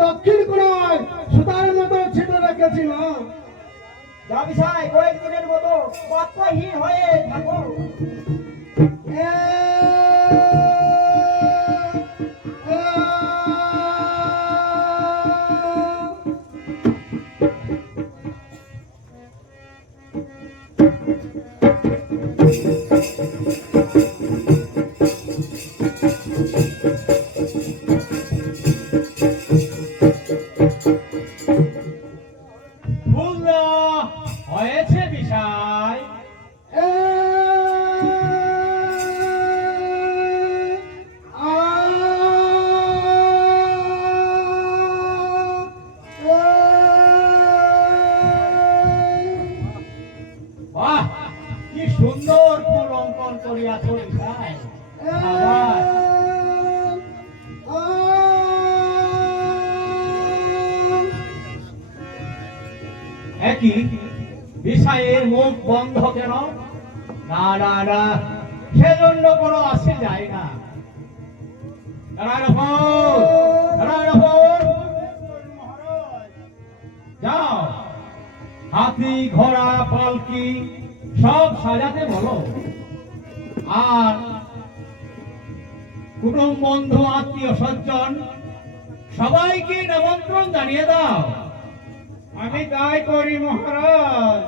দক্ষিণ কোণায় সুতার মতো ছিটে রেখেছি মা। যা বিষয় কয়েকদিনের মতো বাক্যহীন হয়ে থাকো। হয়েছে বিষয় বাহ, কি সুন্দর ফুল অঙ্কন করিয়াছ বিষয়। একই বিষয়ের মুখ বন্ধ কেন? না না না, সেজন্য কোনো আসে যায় না। যাও, হাতি ঘোড়া পালকি সব সাজাতে বলো, আর কুটুম বন্ধু আত্মীয় স্বজন সবাইকে নিমন্ত্রণ জানিয়ে দাও। আমি তাই করি মহারাজ।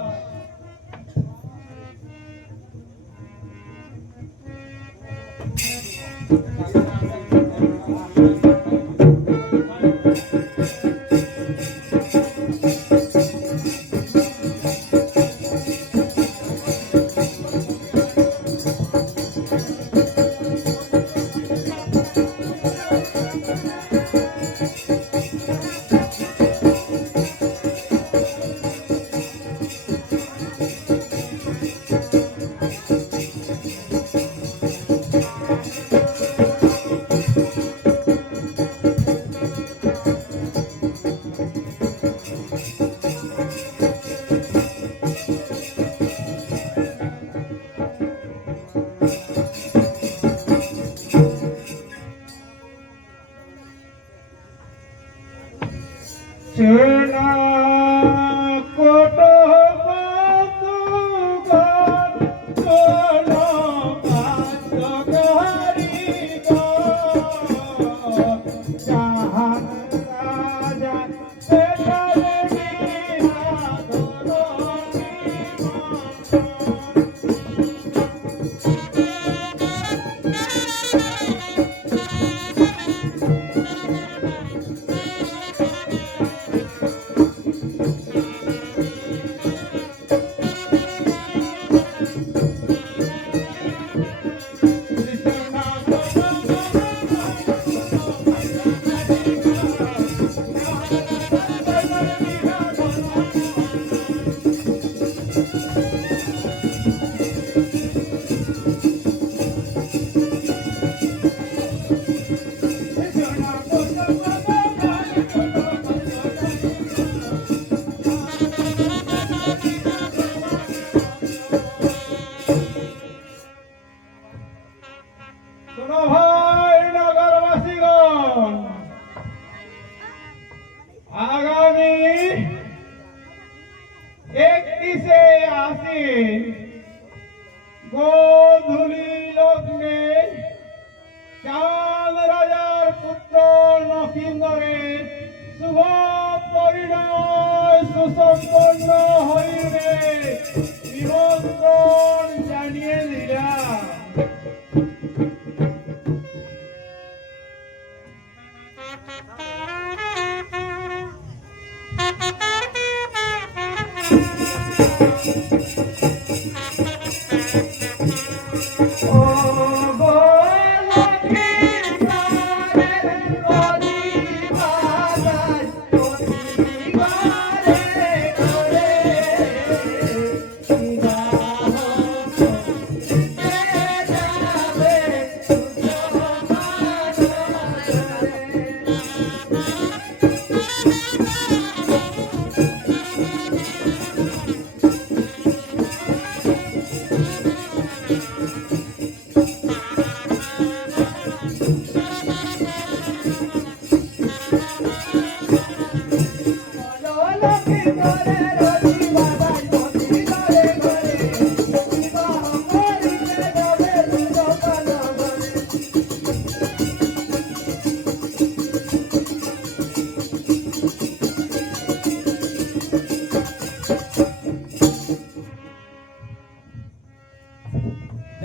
আগামী 31শে আশ্বিন গোধূলি লগ্নে চাঁদ রাজার পুত্র নক্ষিন্দরের শুভ পরিণয় সুসম্পন্ন হইবে নিমন্ত্রণ জানিয়ে দিলাম।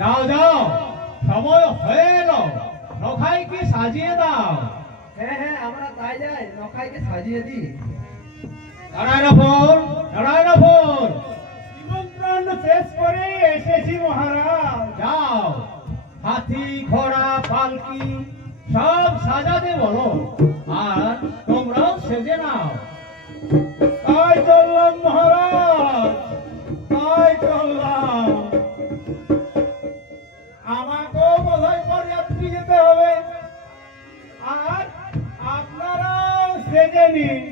যাও যাও, সময় হয়ে এলো, নখাইকে সাজিয়ে দাও। হ্যাঁ হ্যাঁ, আমরা তাই যাই, নখাইকে সাজিয়ে দিই। নারায়ণপুর, নারায়ণপুর, নিমন্ত্রণ শেষ করে এসেছি মহারাজ। যাও, হাতি ঘোড়া পালকি সব সাজাতে বলো, আর তোমরাও সেজে নাও। তাই চললাম মহারাজ, তাই চললাম। আমাকেও বোধহয় বরযাত্রী যেতে হবে, আর আপনারাও সেজে নিন।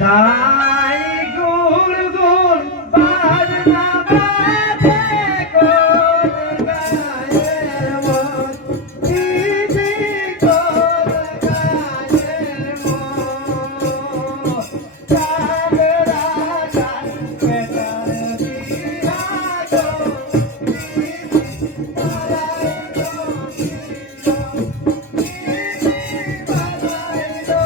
তাই গুড় গুড় বাজনা বাজে কোন গায়ের মন, দিদি কোন গায়ের মন, চাঁদরা চাঁদে দিয়া গো, দিদি বালাই গো, দিদি বালাই গো,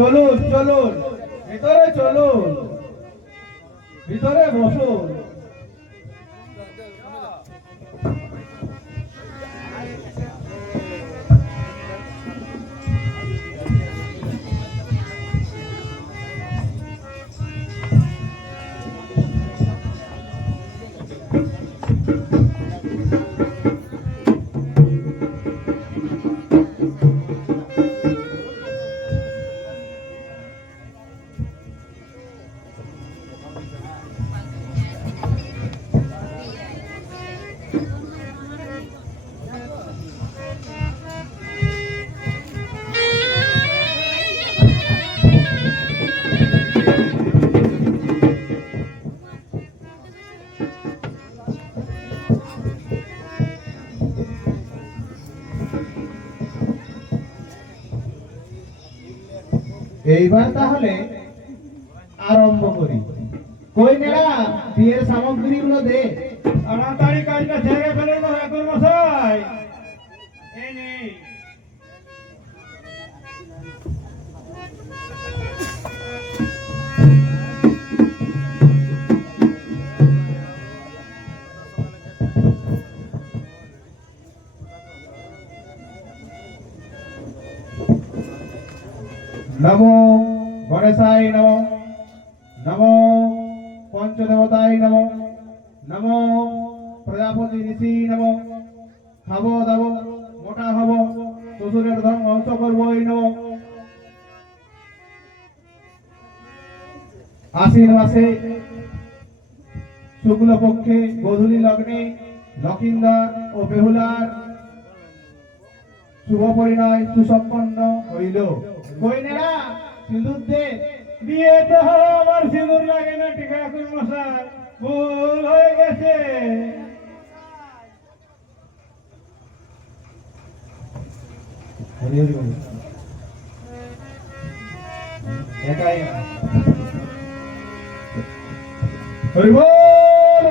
চলুন চলুন, ভিতরে চলুন, ভিতরে বসুন। এইবার তাহলে আরম্ভ করি। কই নেড়া, বিয়ের সামগ্রীগুলো দে। তাড়াতাড়ি কাজটা ছেড়ে ফেলুন ঠাকুর মশাই। এই নিন। নমো গণেশায় নমো, নমো পঞ্চদেবতায় নমো, নমো প্রজাপতি ঋষি নমো। খাবো দাবো, মোটা হব, শ্বশুরের ধন ধ্বংস করবো এই নমো। আশ্বিন মাসে শুক্ল পক্ষে গোধূলি লগ্নে লকিন্দর ও বেহুলার শুভ পরিণয় সুসম্পন্ন হইল। কইনেরা সিঁদুর দে। বিয়েতে হলো আমার সিঁদুর লাগে না ঠাকুর মশাই, ভুল হয়ে গেছে। একাই হরি বল,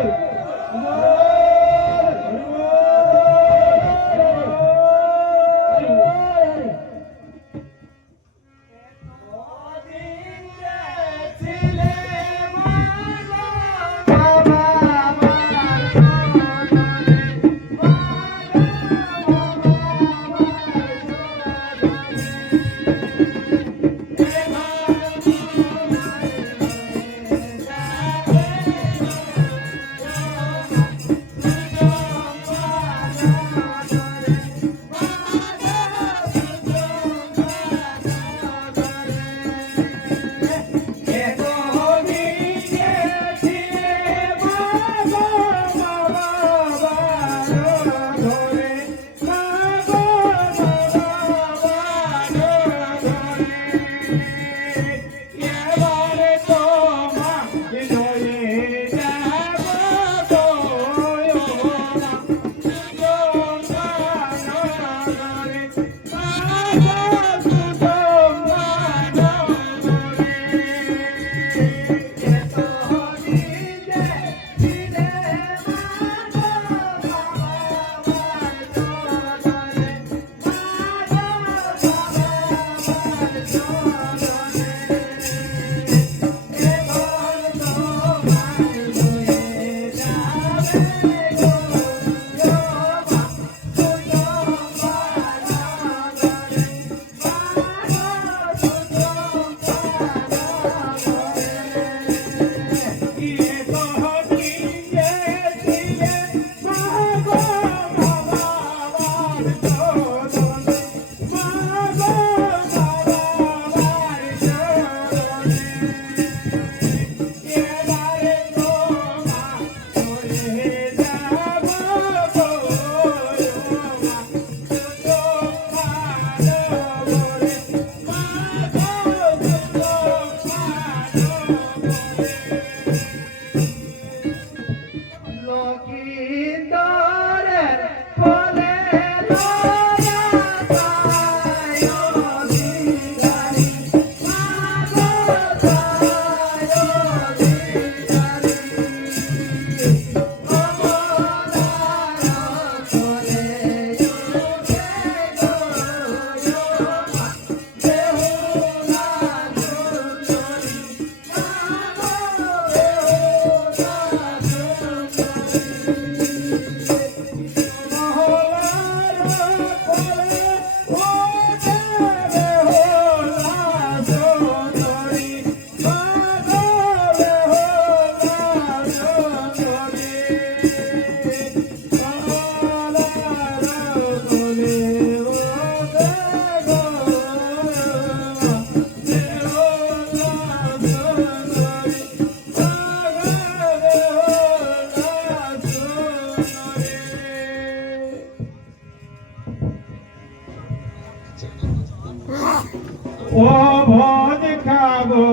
ও ভোজ খাবো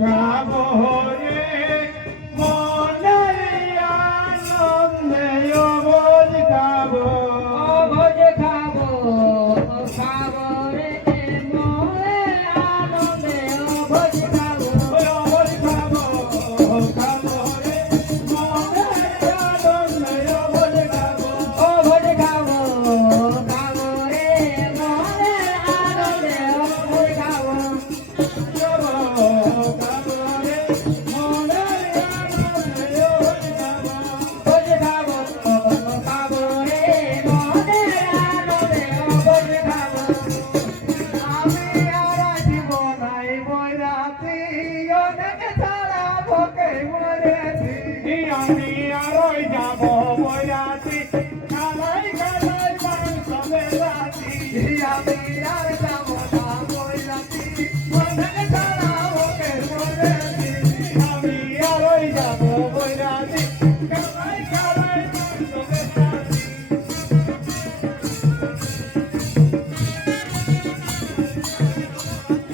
খাবো রে মনের আনন্দে ও ভোজ খাবো ভোজ খাবো খাবো রে মোরে আনন্দে ভোজ খাবো ও ভোজ খাবো খাবো রে মনের আনন্দে ও ভোজ খাবো ভোজ খাবো খাবো রে মোরে আনন্দে ভোজ খাবো ভোজ খাবো খাবো রে মোরে আনন্দে ভোজ খাবো আমি আর জীবনাই বৈরাতি অনেক ছাড়া ভোকে মরেছি আমি আরই যাব বয়াতি খালাই খালাই মাংস বেলাতি আমি আর যাব না বৈরাতি অনেক ছাড়া ভোকে মরেছি আমি আরই যাব বয়াতি খালাই খালাই মাংস বেলাতি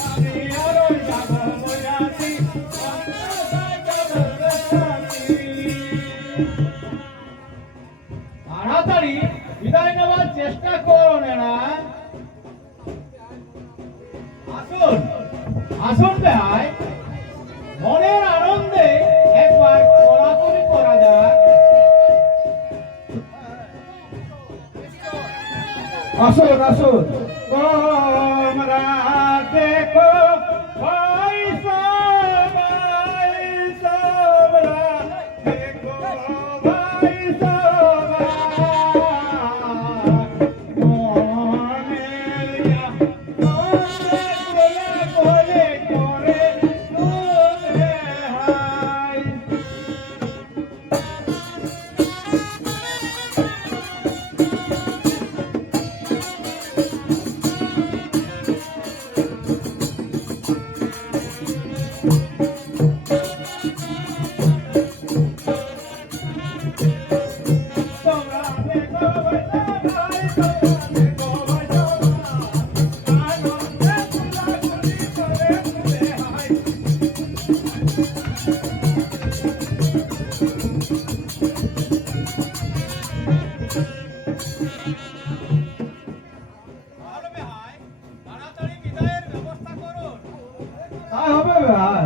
আমি আরই যাব বয়াতি খালাই খালাই বেলাতি তাড়াতাড়ি বিদায় নেওয়ার চেষ্টা করো না। আসুন আসুন ভাই, মনের আনন্দে একবার কোলাকুলি করা যাক। আসুন আসুন তোমরা দেখো ভাই সবাই তোমরা দেখো ভাই সবাই মনের বলে করে তুলে হাই তোমরা দেখো ভাই সবাই তোমরা দেখো ভাই সবাই আনন্দে কোলাকুলি করে তুলে হাই তাড়াতাড়ি বিদায়ের ব্যবস্থা করুন। তাই হবে ভাই।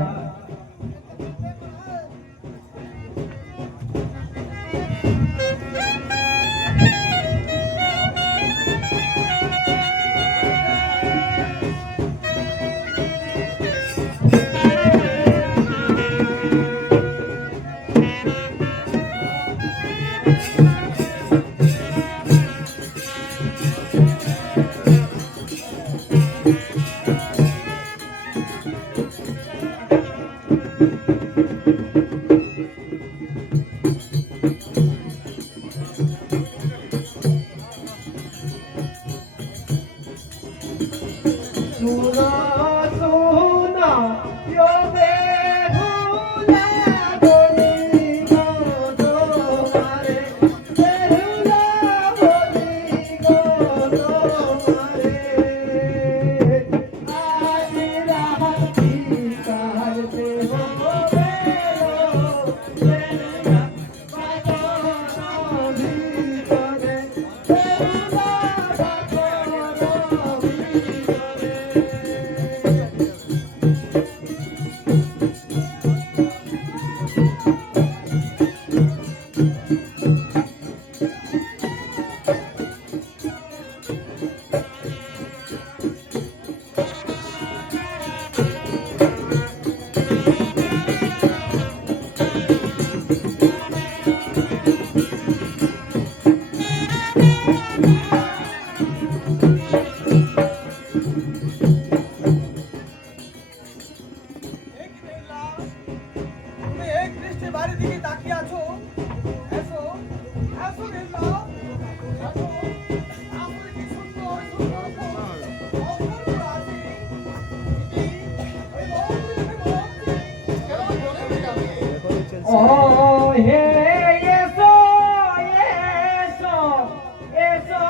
सुनो सुनो यो बेहुला बोली गो तुम्हारे बेहुला बोली गो तुम्हारे आज राती कहते हो बेलो बेहुला बाजो भी करे बेहुला बाजो भी তুমি এই দৃষ্টি বাড়ির দিকে তাকিয়ে আছো এসো এসো বিল্লা এসো আপনি কি সুন্দর সুন্দর অপূর্ব রাশি এই ओ हे येसो येसो येसो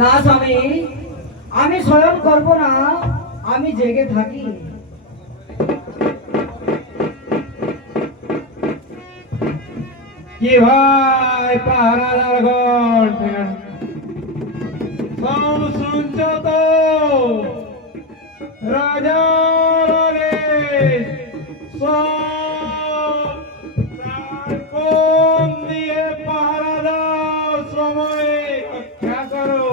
না স্বামী, আমি শয়ন করব না, আমি জেগে থাকি। কি ভাই পাহারাদার গণ সব শুনছ তো? রাজার আদেশ, সব কোন দিয়ে পাহারা দাও, সময় রক্ষা করো।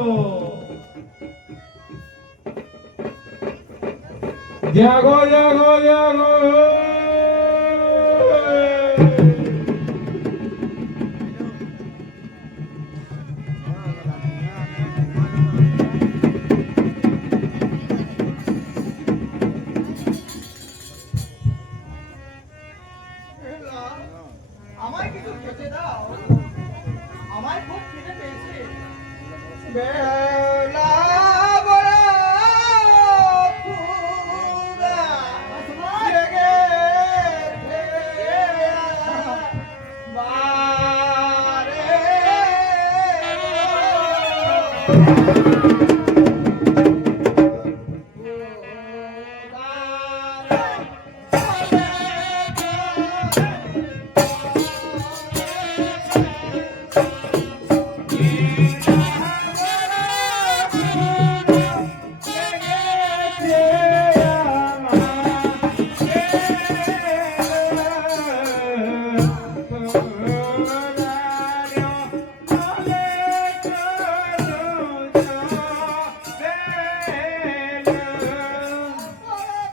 জাগো জাগো জাগো। বেলা, আমায় কিছু খেতে দাও, আমায় খুব খিদে পেয়েছে। বেলা বড় ক্ষুধা লেগেছে বারে।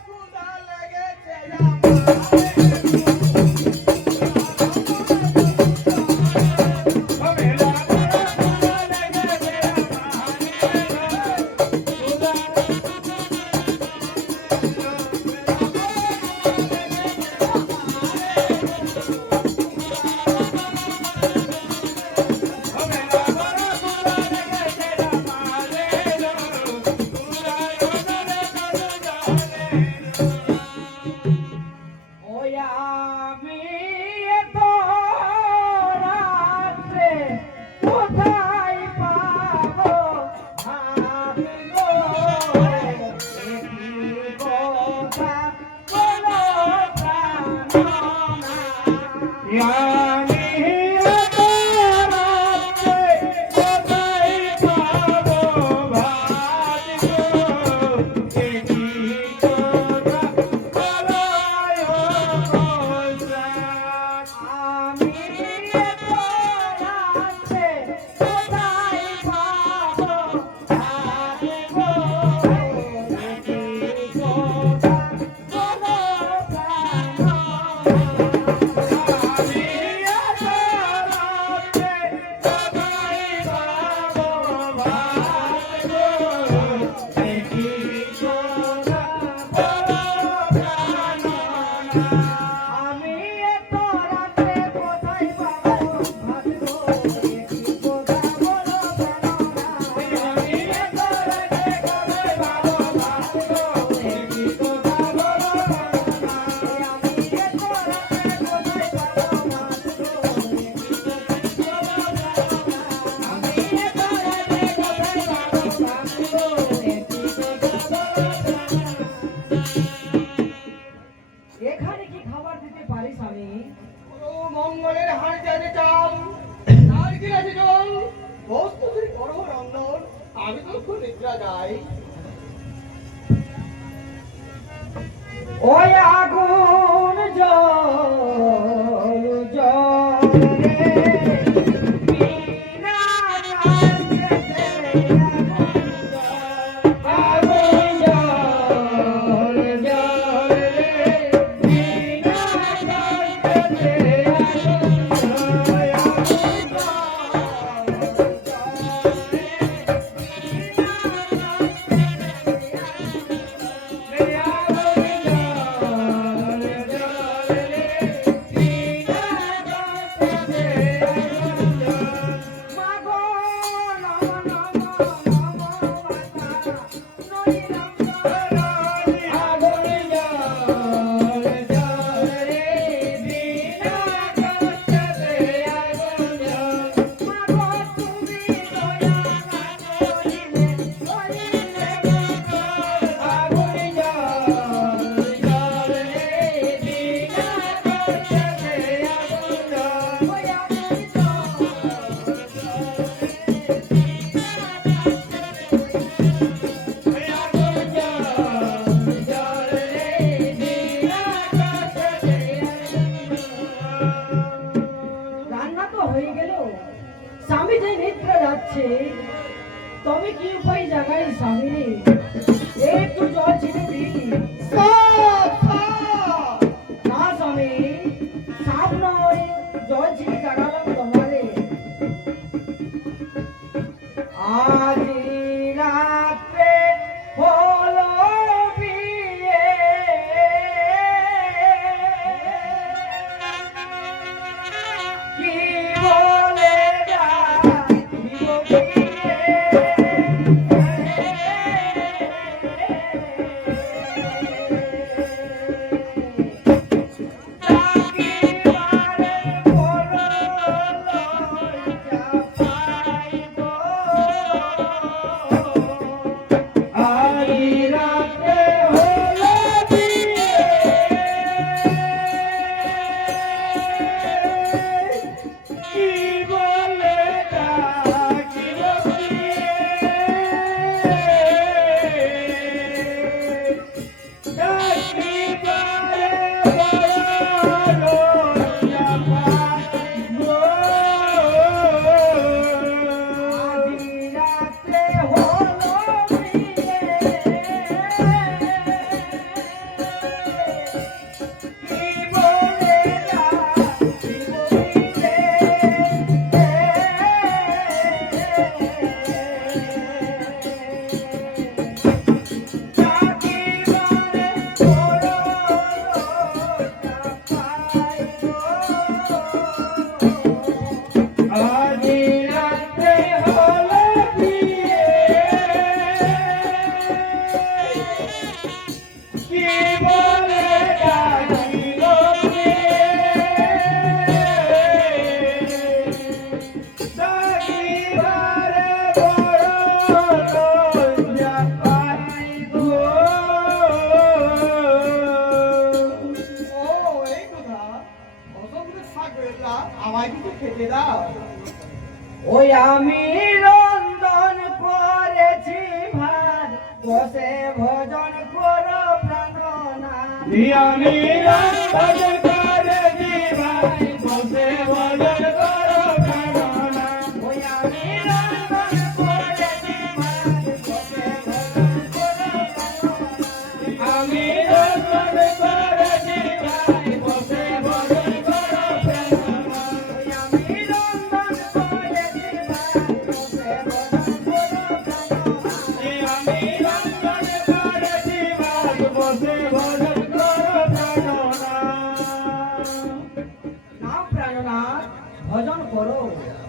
ক্ষুধা লেগেছে ওই আমি এত রাত্রে কোথায় পাবো আমি গো, একই কথা বলো প্রাণনা। আমি এত রাত্রে কোথায় পাবো ভাত গো, একই কথা বলো গোসাই। আমি এত রাত্রে কোথায় পাবো আমি গো, একই কথা বলো প্রাণনা। আমি এত রাত্রে কোথায় পাবো ভাত গো, একই কথা বলো প্রাণনা। আমি এত রাতে কোথায় পাবো ভাত গো, একই কথা বলো প্রাণনা। আমি এত রাত্রে কোথায় পাবো ভাত গো, একই কথা বলো প্রাণনা। আমি এত রাতে কোথায় পাবো ভাত গো, একই কথা বলো প্রাণনা। আমি এত রাতে কোথায় পাবো ভাত গো, একই কথা বলো প্রাণনা। এখানে কি খাবার দিতে পারিস আমি? ও মঙ্গলের হাড় যাতে চাল, তার গিলাসে জল, বস্তু সেই করো রন্ধন, আমি তো খুব নিদ্রা যাই। ওই আগুন জল জলে বিনা কাজে আগুন জল জলে বিনা কাজে রে যাচ্ছে, তবে কি উপায় জাগাই স্বামী? একটু জল ছিটে দিই। সাপ সাপ না স্বামী, সাপ নয়, জল ছিটে জাগালাম তোমারে। আজ রাত্রে হলো বিয়ে, কি বলে ডাকিব বিয়ে? ডাকিবারে বলো লজ্জা পাইব। আজি রাতে হলো বিয়ে, কি বলে ডাকিব বিয়ে? ডাকিবারে বড় লজ্জা পাইব। আজ রাত্রে হলো বিয়ে, কি বলে ডাকিব বিয়ে? ডাকিবারে বড় লজ্জা পাইব। আজি রাতে হলো বিয়ে, কি বলে ডাকিব বিয়ে? ডাকিবারে বড় লজ্জা পাইব। ও এই কথা, অসংখ্য থাকবে না, আমায় কিছু খেতে দাও। ওই আমি রন্ধন করেছি ভাত, বসে ভজন করো প্রাণনাথ। আমি রন্ধন করেছি ভাই, বসে ভজন করো প্রাণনাথ। ওই আমি রন্ধন করেছি ভাত, বসে ভজন করো প্রাণনাথ। আমি রন্ধন করেছি ভাই, বসে ভজন করো প্রাণনাথ। ওই আমি রন্ধন করেছি ভাত, বসে ভজন করো প্রাণনাথ। আমি রন্ধন করেছি ভাই, বসে ভজন করো প্রাণনাথ। নাও প্রাণনাথ, ভজন করো।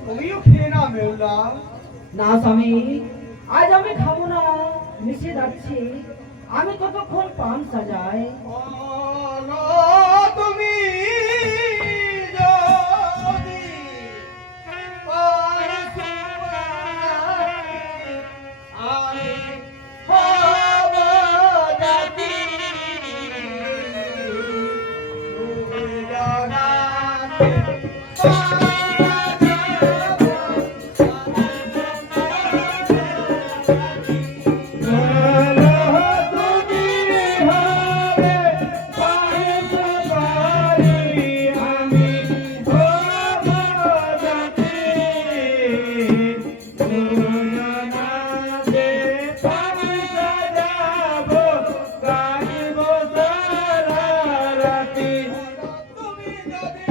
তুমিও খেয়ে না মেউলা। না স্বামী, আজ আমি খাবো না, মিশে যাচ্ছি। আমি কতক্ষণ পান সাজাই। বলো তুমি যদি পারসুয়ারি, আমি হব জাতি। তুমি জনাতে তুমি হবে পারিস পারি, আমি হব জাতি। দুজনাতে পারি সাজাব, গাইব সারা রাতি। তুমি যদি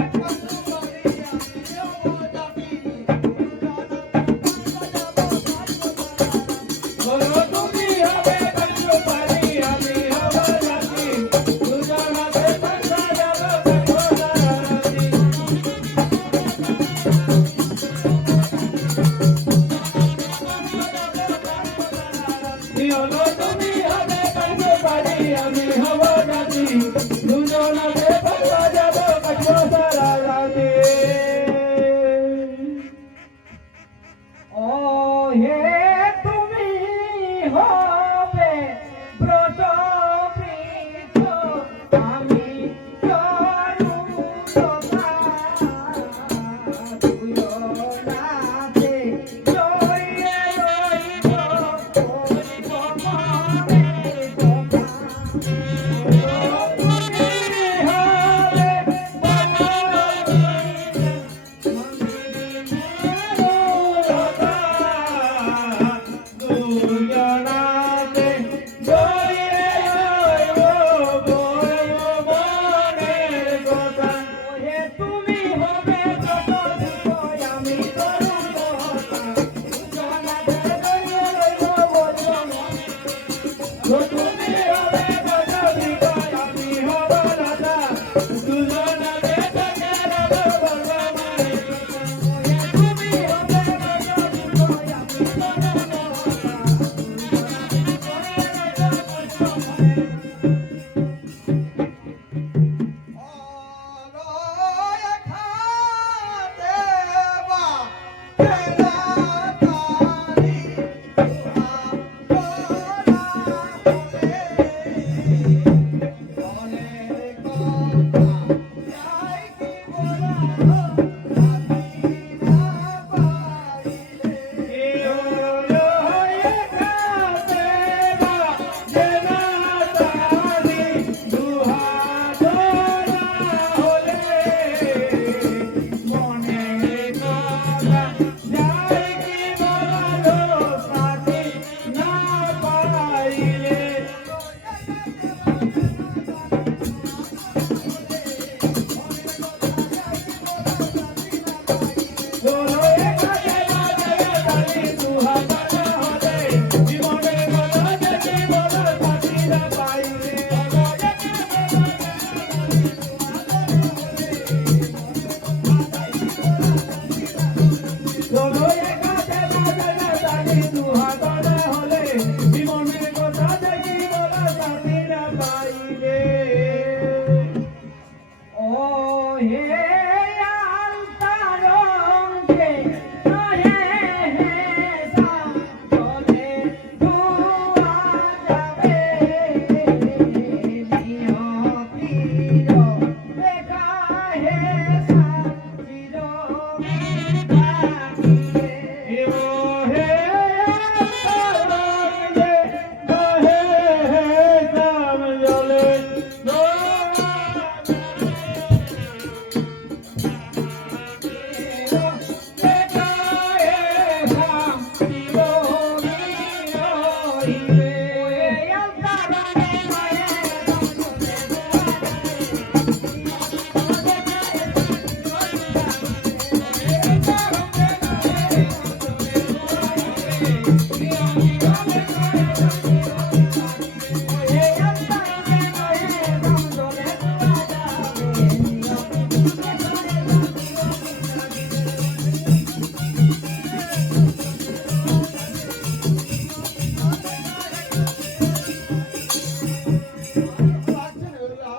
লাগছে না বেলা,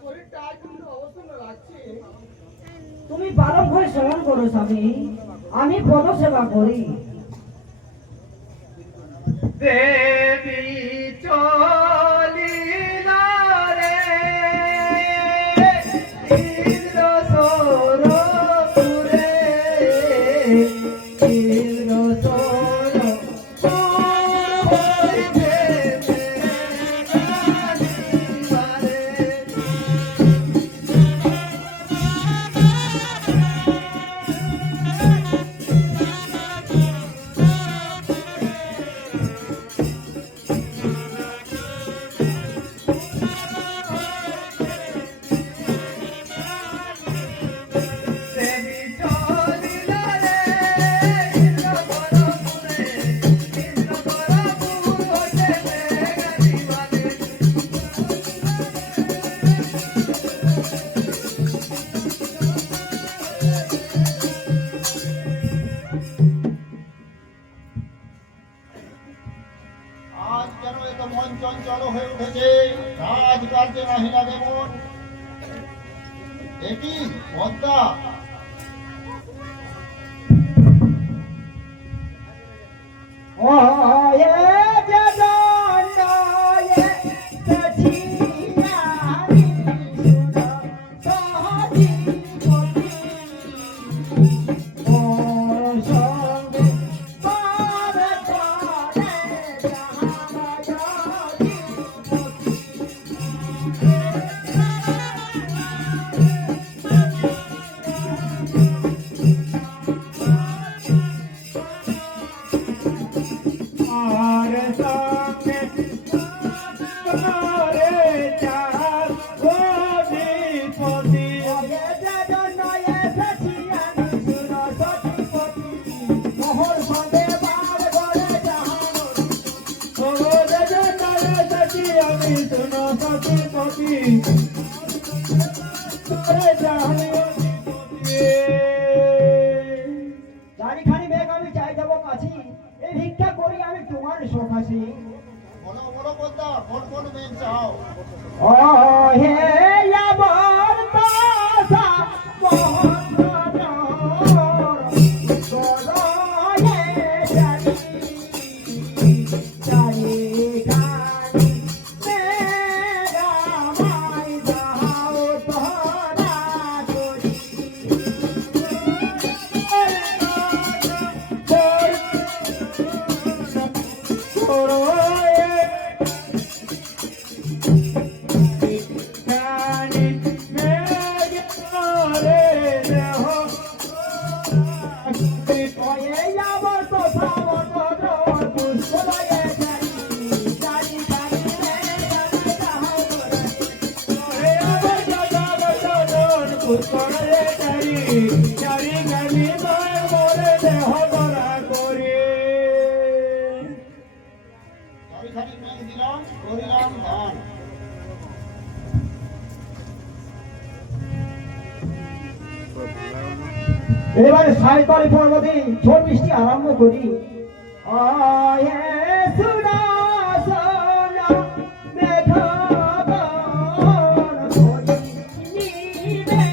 শরীরটা আর কিন্তু অবস্থা লাগছে। তুমি বারো ভয় সহন করো স্বামী, আমি পদ সেবা করি। দেবী চলিলা রে ইন্দ্র সরপুরে, ইন্দ্র সরপুরে আজ কেন এত মন চঞ্চল হয়ে উঠেছে? কাজ কার্যে নাহিলা দেবন। একই পদ্মা, আর সঙ্গে রে চার গদিপতি আমি শুনো সতীপতি চারিখানি মেঘ আমি চাই যাব কাছি, এই ভিক্ষা করি আমি তোমার সখাসি। বলো বলো পদ্মা, কোন কোন মেন চাও? ও হে আবার তাসা চারিখানি মেন দিলাম, করিলাম দান। এবারে সাইকালি পর্বতে ঝড় বৃষ্টি আরম্ভ করি। আয়ে সুনা সোনা মেঘা গান করি নিবে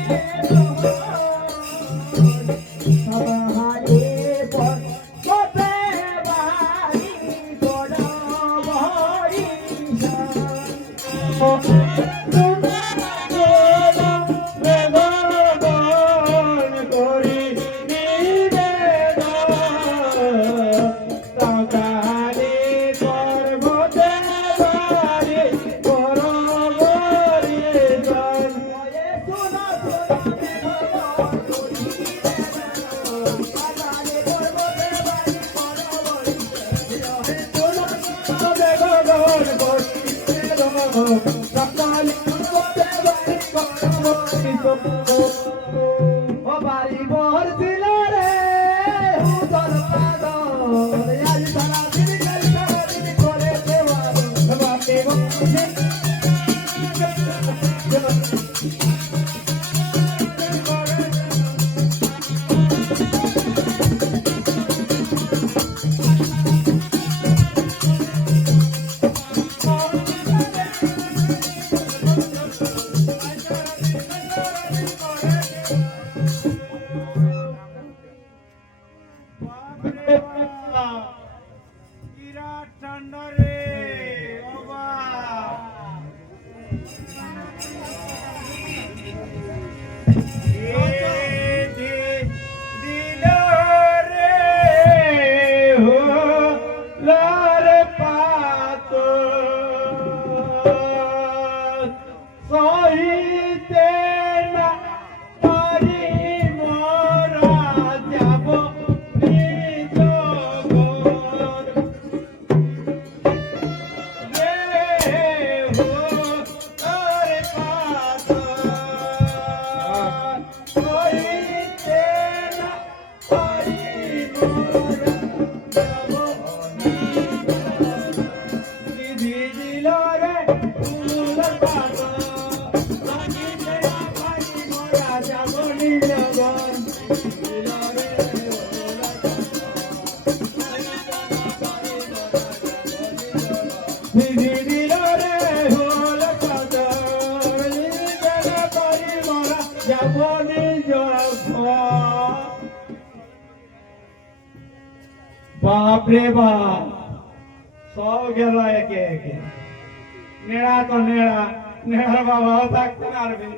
ও বাড়ি বর ছিল রে উদর পাদর আজ সারা দিন করে দেওয়ার বাপে বসে বাপরে বাপ, বিরাট ঠান্ডা রে ও বাপ। দিল রে হলার পাতর সহিতে না পারি মোরা যাব নিজ ঘর। রে হলার পাতর সহিতে না পারি মোরা যাব নিজ ঘর। বিধি দিল রে হলার পাতর সহিতে না পারি মোরা যাব নিজ ঘর। দিল রে হলার বিধি দিল রে হল পাতর যেন পারি মোরা যাব নিজ ঘর। বাপরে বাপ, সব গেল একে একে। নেড়া তো নেড়া, নেড়ার বাবাও থাকতে পারবে।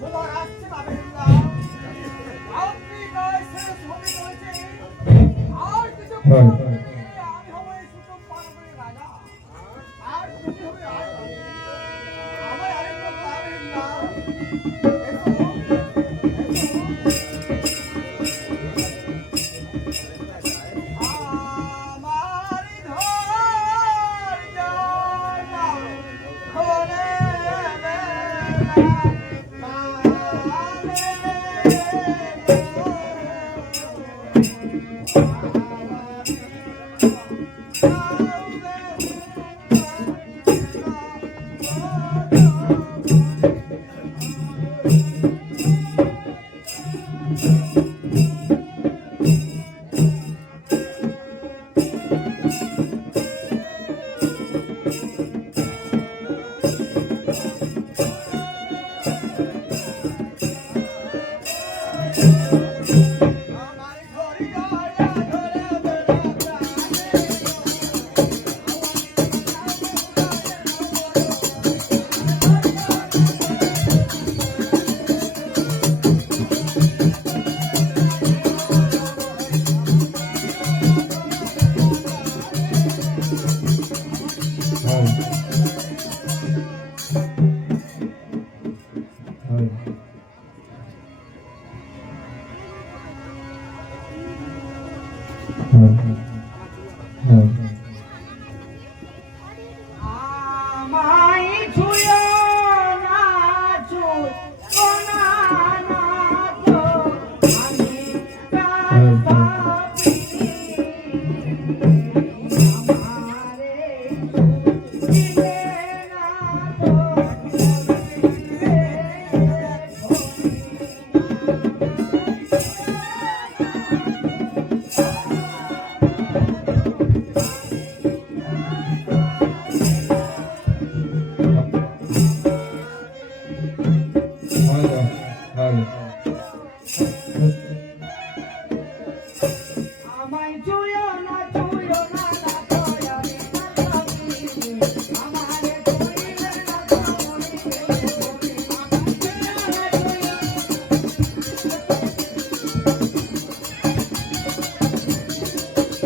খবর আসছে বাবেল্লা আপনি নয় শেষ হতে চলেছে আর কিছু আমি হব এই সুতম পানপুরের রাজা আর তুমি হবে রাজা আমার আরেকবার বাবেল্লা আমারি ধর জানা হলে আমারি ঘরে গায়া ধরে আমায় ছুঁয়ো না ছুঁয়ো না না তো আমি কার পাপী আমারে ছুঁইবে না তো আমায় ছুঁয়ো না না তো আমি কার পাপী আমারে ছুঁইবে না তো আমি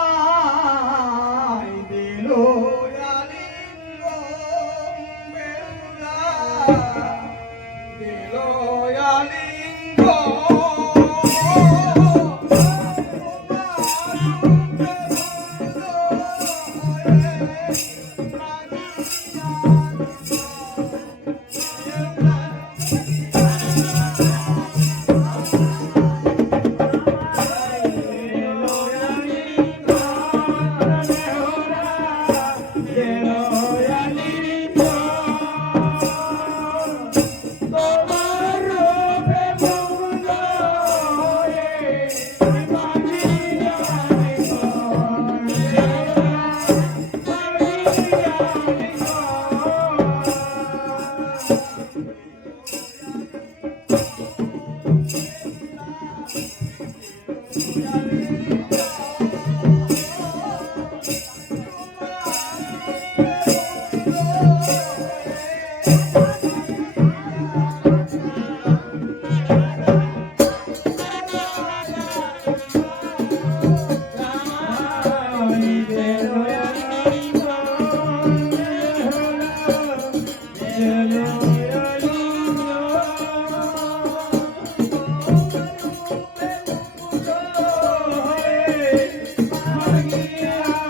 আমায় দিল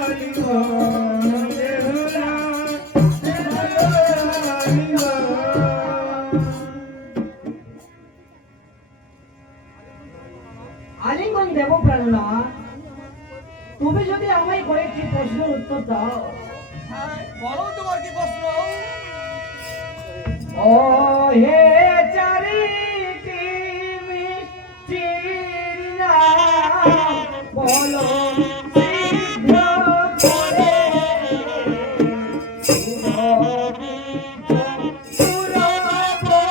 আলিঙ্গন বেহুলা, দিল আলিঙ্গন দেব প্রাণনা, তুমি যদি আমায় কয়েকটি প্রশ্নের উত্তর দাও। বলো তোমার কি প্রশ্ন? ও হে চারিটি মিষ্টির নাম বলো শীঘ্র করে। সুরবনি জানিব তোমারে।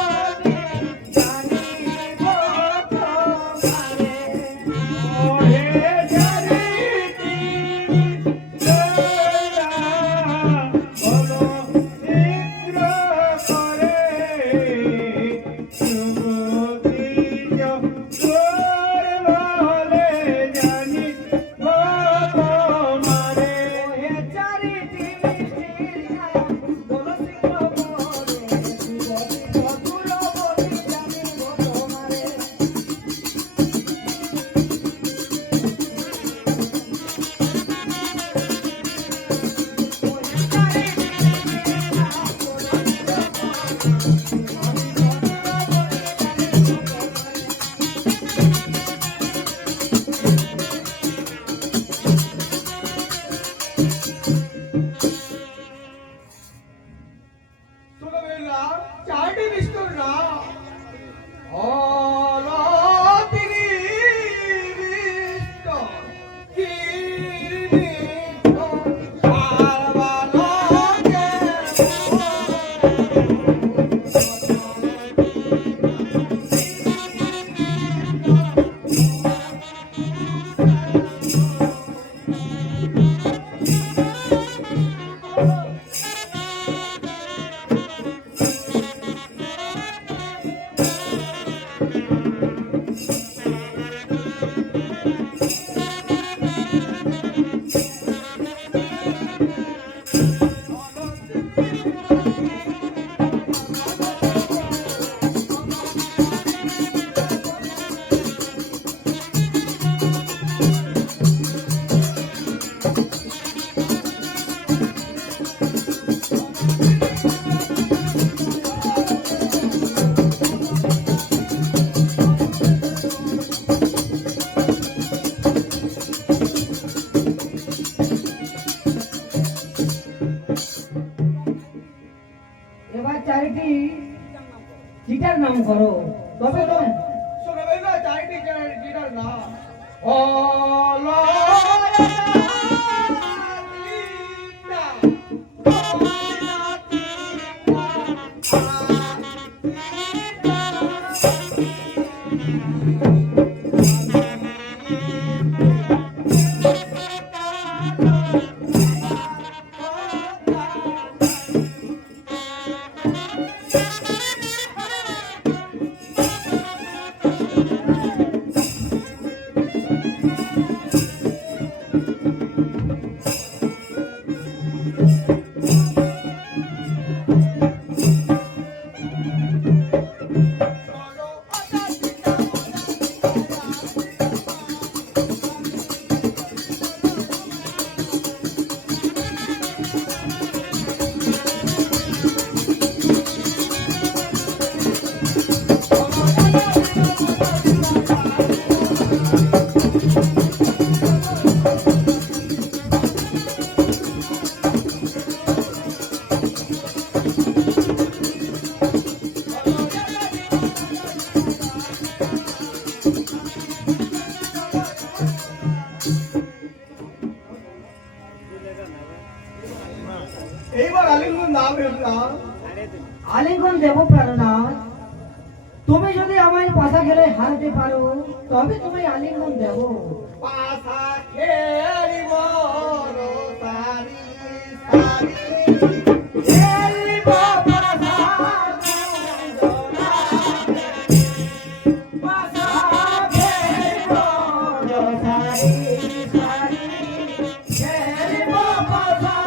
জানি চিটার নাম করো তবে তো শোনাবে না চাই টিচার না ও এইবার আলিঙ্গন নাম না আলিঙ্গন দেব প্রাণনাথ তুমি যদি আমায় পাশা খেলে হারাতে পারো তবে তুমি আলিঙ্গন দেব পাশা খেলিব সারি সারি খেলিব পাশা পাশা খেলিব সারি সারি খেলিব পাশা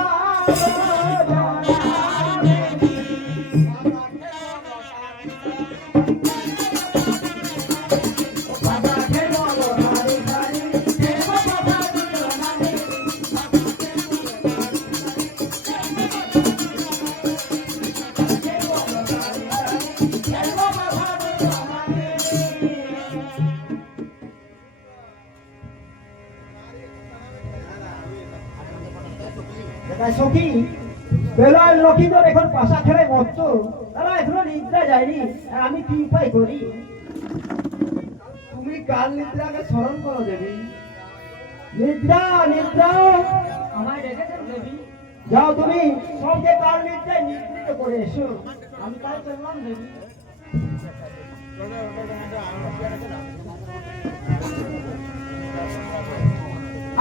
সখী বেলার লক্ষিন্দর এখন পাশা খেলায় মস্ত তারা এখনো নিদ্রা যায়নি আর আমি কি উপায় করি তুমি কাল নিদ্রাকে স্মরণ করো দেবী নিদ্রা নিদ্রা আমায় রেখেছেন দেবী যাও তুমি সবকে কাল নিদ্রায় নিদ্রিত করে এসো আমি তাই চললাম দেবী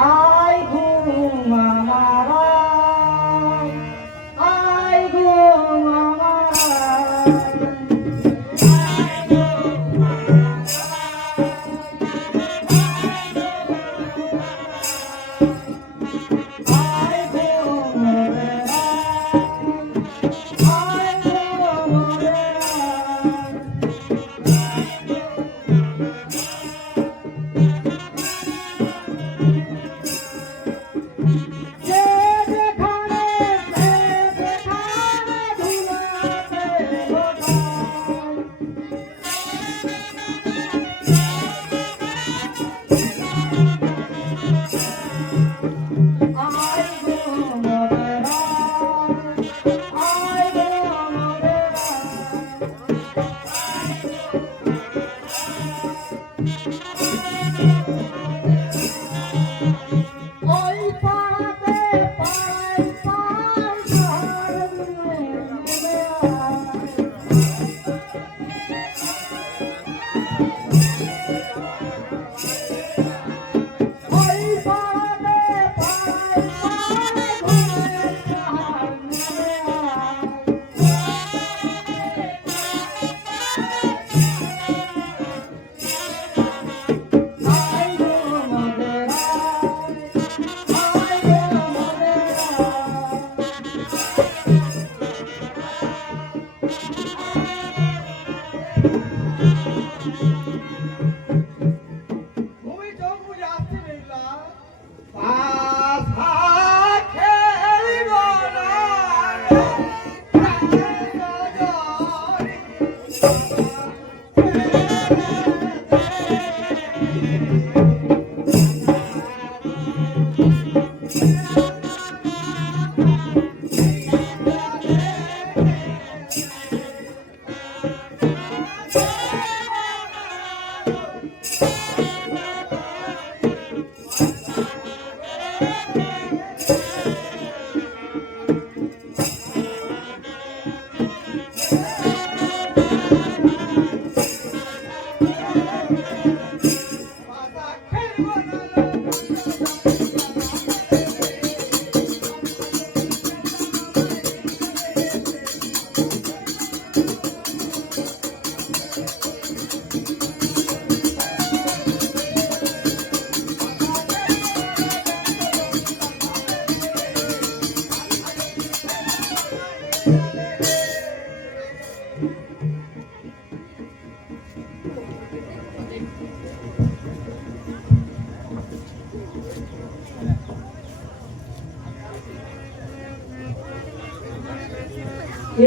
আই ঘুম আমার আই ঘুম আমার আই ঘুম আই ঘুম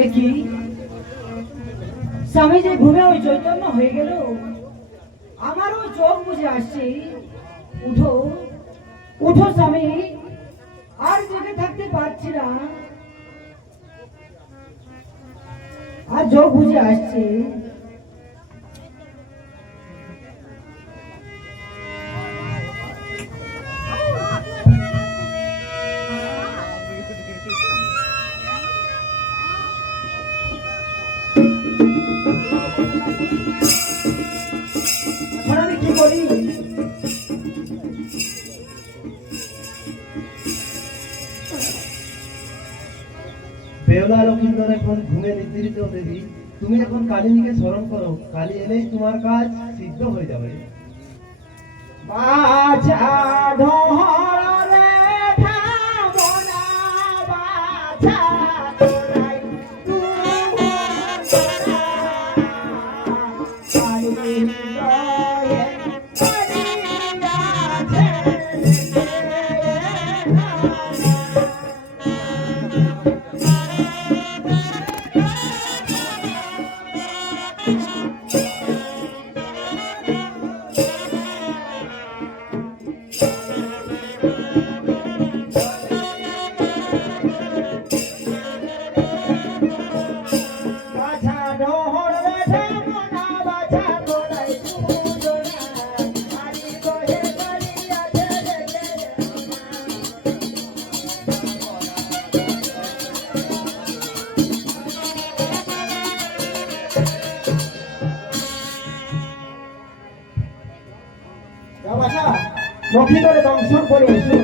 এ কি স্বামী যে ঘুমে ওই চৈতন্য হয়ে গেল, আমারও চোখ বুঝে আসছে। উঠো উঠো স্বামী, আর জেগে থাকতে পারছি না, আর চোখ বুঝে আসছে। এখন আমি কি করি? বেহুলা লক্ষিন্দর এখন ঘুমে নিদ্রিত দেবী, তুমি এখন কালিনীকে স্মরণ করো, কালী এলেই তোমার কাজ সিদ্ধ হয়ে যাবে। বাছা ঢোলে ঠামনা বাছা তোরাই বাছা ঢোলে ঠামনা বাছা তোরাই দুজনা আরি বহে করিয়াছে দেখে বাছা লক্ষিন্দরে দংশন করে এসো।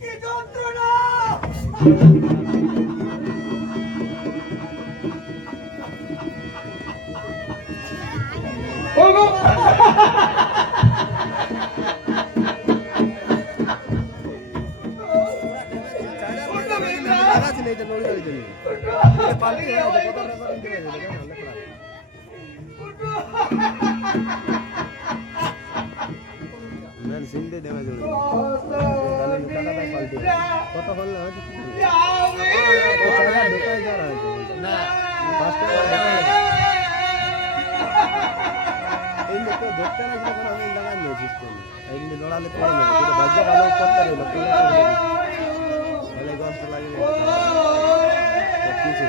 কি যন্ত্রণা! ওগো! কত হল না দেখতে না আমি লাগাই নিয়েছিস এমনি লড়ালে পড়ে যাবে, ভাগ্য ভালো করতে রইল গছটা লাগিয়ে কিছু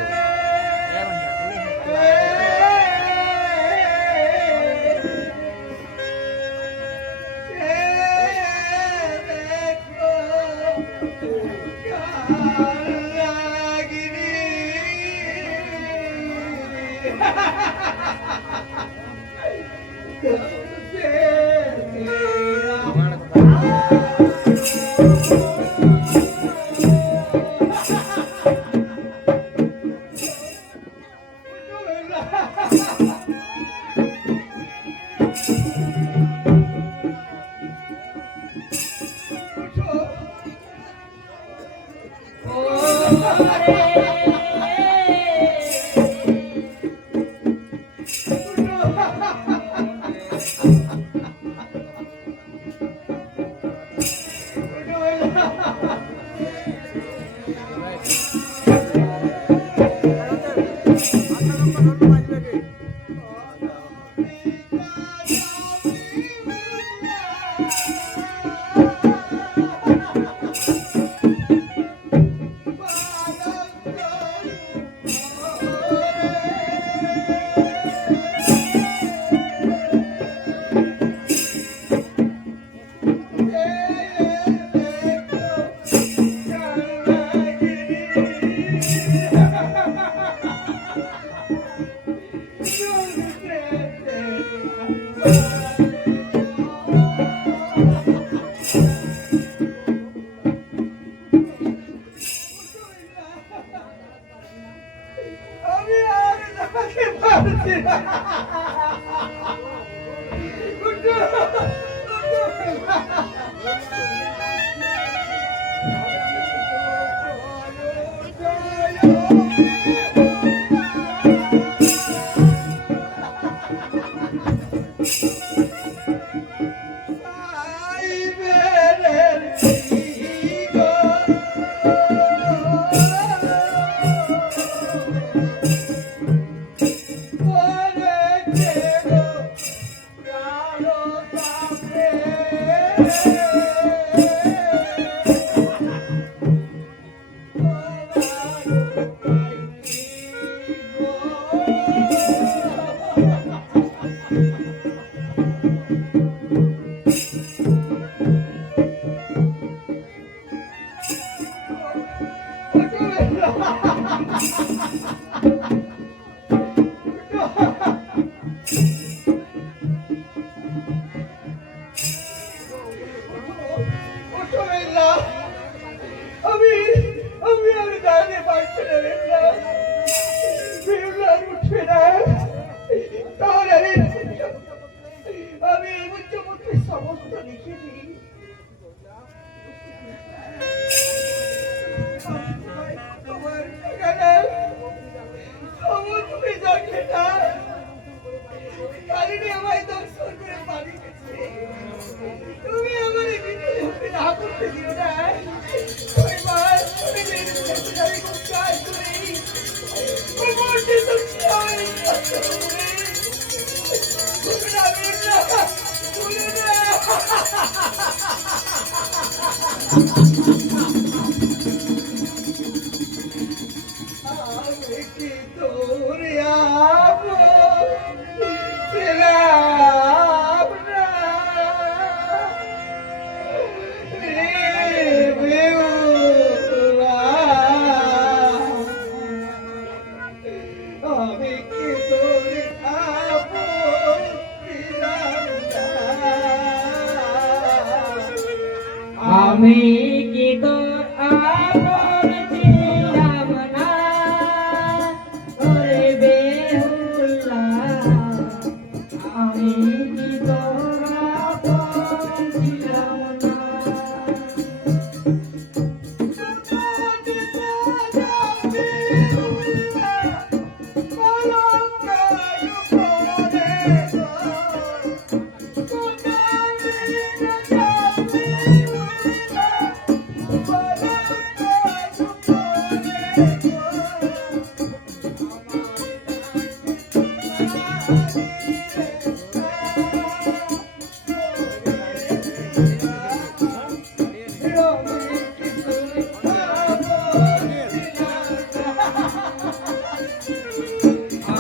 আমি কি তোর আপন ছিলাম না ওরে বেহুলা আমি কি তোর আপন ছিলাম না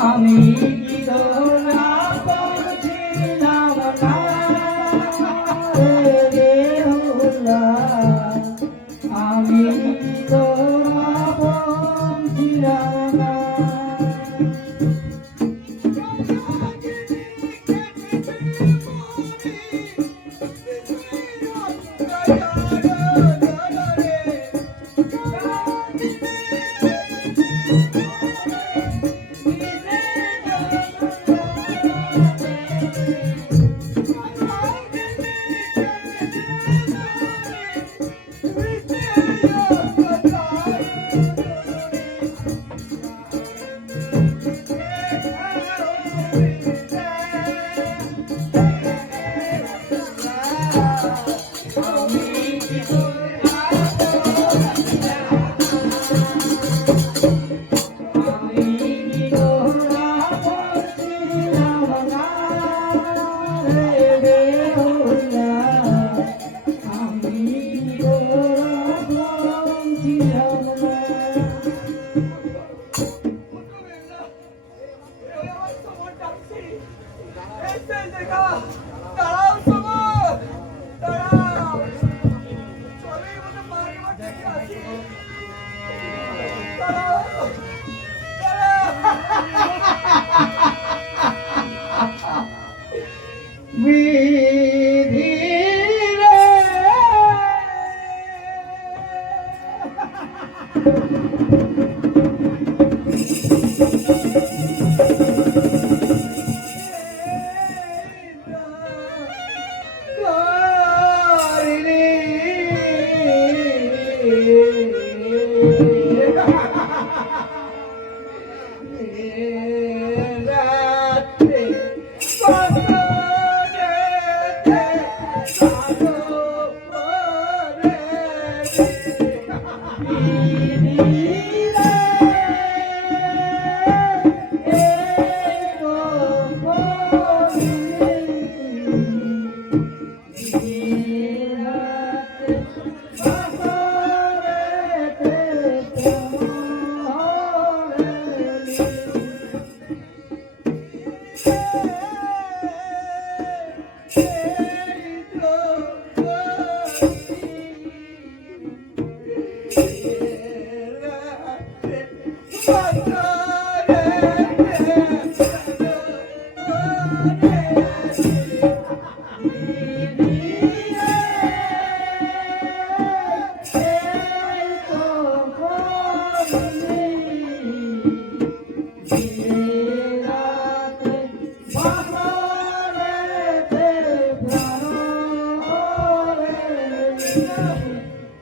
আমি কি তোর আপন ছিলাম না রে বেহুলা আমি কি তোর আপন ছিলাম না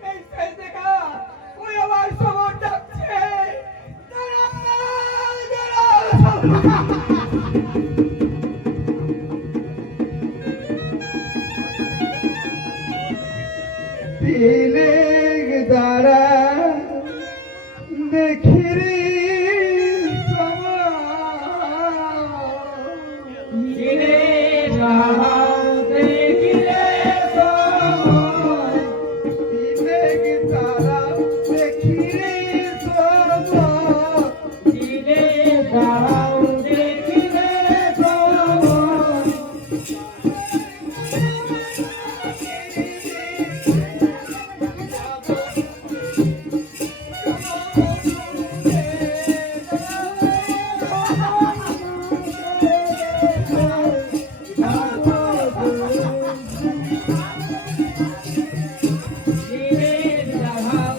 এই শেষ দেখা ওই আমার সবর ডাকছে দাঁড়াও, দাঁড়াও। তিলেক দ্বারা দেখিরি দিনে রাহাও দেখিলে সময় তিলেক দ্বারা দেখিরি দিনে রাহাও দেখিলে সময় দিনে রাহাও দেখিলে সময় দিনে রাহাও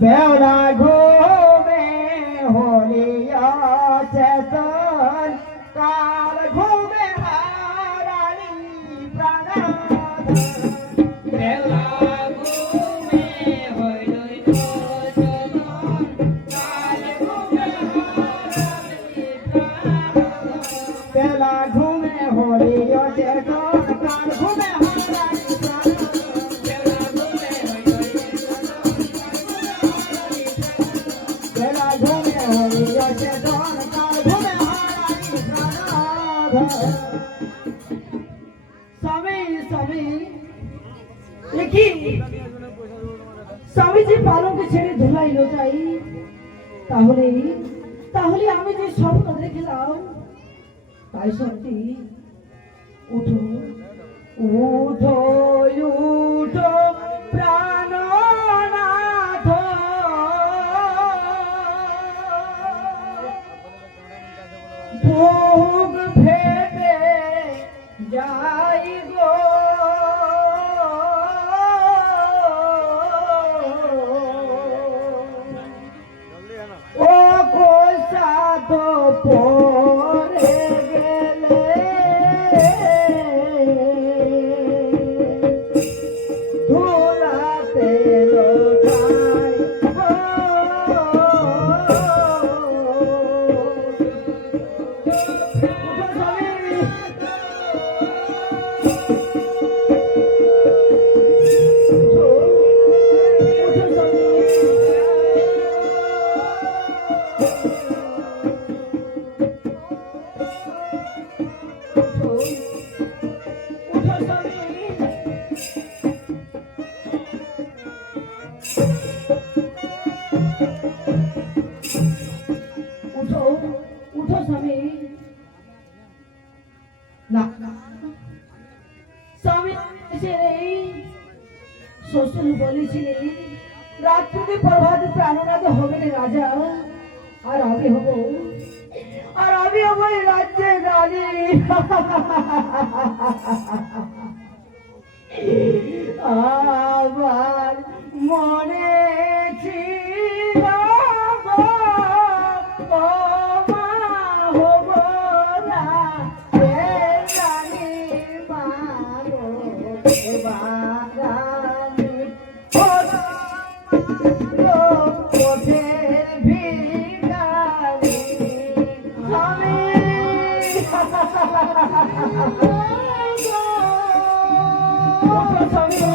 বেলা ঘুমে হলিয়া চেতন কাল ঘুমে হারালি প্রাণ বেলা ঘুমে হইল চোদন কাল ঘুমে হারালি প্রাণ বেলা ঘুমে হলিয়া চেতন কাল ঘুমে হারালি প্রাণ বেলা ঘুমে বেলা ঘুমে হলিয়া চেতন কাল ঘুমে হারালি প্রাণ স্বামী স্বামী দেখি স্বামী যে পালকে ছেড়ে ধুলাই লোটাই তাহলে তাহলে আমি যে স্বপ্ন দেখলাম তাই সত্যি উঠো উঠো উঠো প্রাণনাথ ভোগ ফেটে যাই গো ও কোসাদ পরে গেলে ধুলাতে লোটাই উঠো উঠো স্বামী না স্বামী এসে নেই শ্বশুর বলেছিলেন রাত্রিতে প্রভাত প্রাণনাথ হবে রে রাজা আর আমি হব এই রাজ্যে রানী আমার মনে ছিল গো, ও মা হব না এ রানী মা গো, এ রানী ও গো, পথের ভিখারি আমি ওঠো স্বামী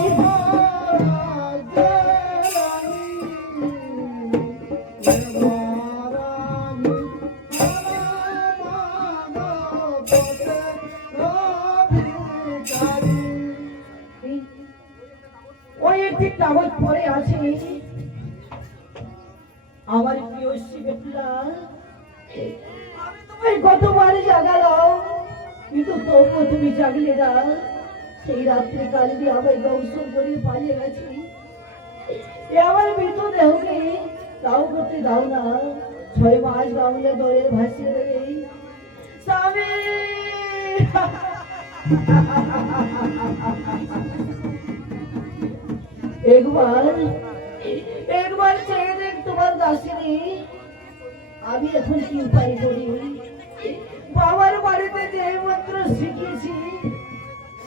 একটি কাগজ পড়ে আছে। আমার প্রিয় শিবেটলা, আমি তোমায় কতবার জাগালাম, কিন্তু তবুও তুমি জাগলে না। সেই রাত্রে কালী আমায় দংশন করে পালিয়ে গেছি। এ আমার মৃত দেহকে তাও করতে দাও না। 6 মাস বাংলা দলের ভাসিয়ে দেবে স্বামী। একবার চেয়ে দেখ তোমার দাসিনী, আমি এখন কি উপায় করি। বাবার বাড়িতে যে মন্ত্র শিখিয়েছি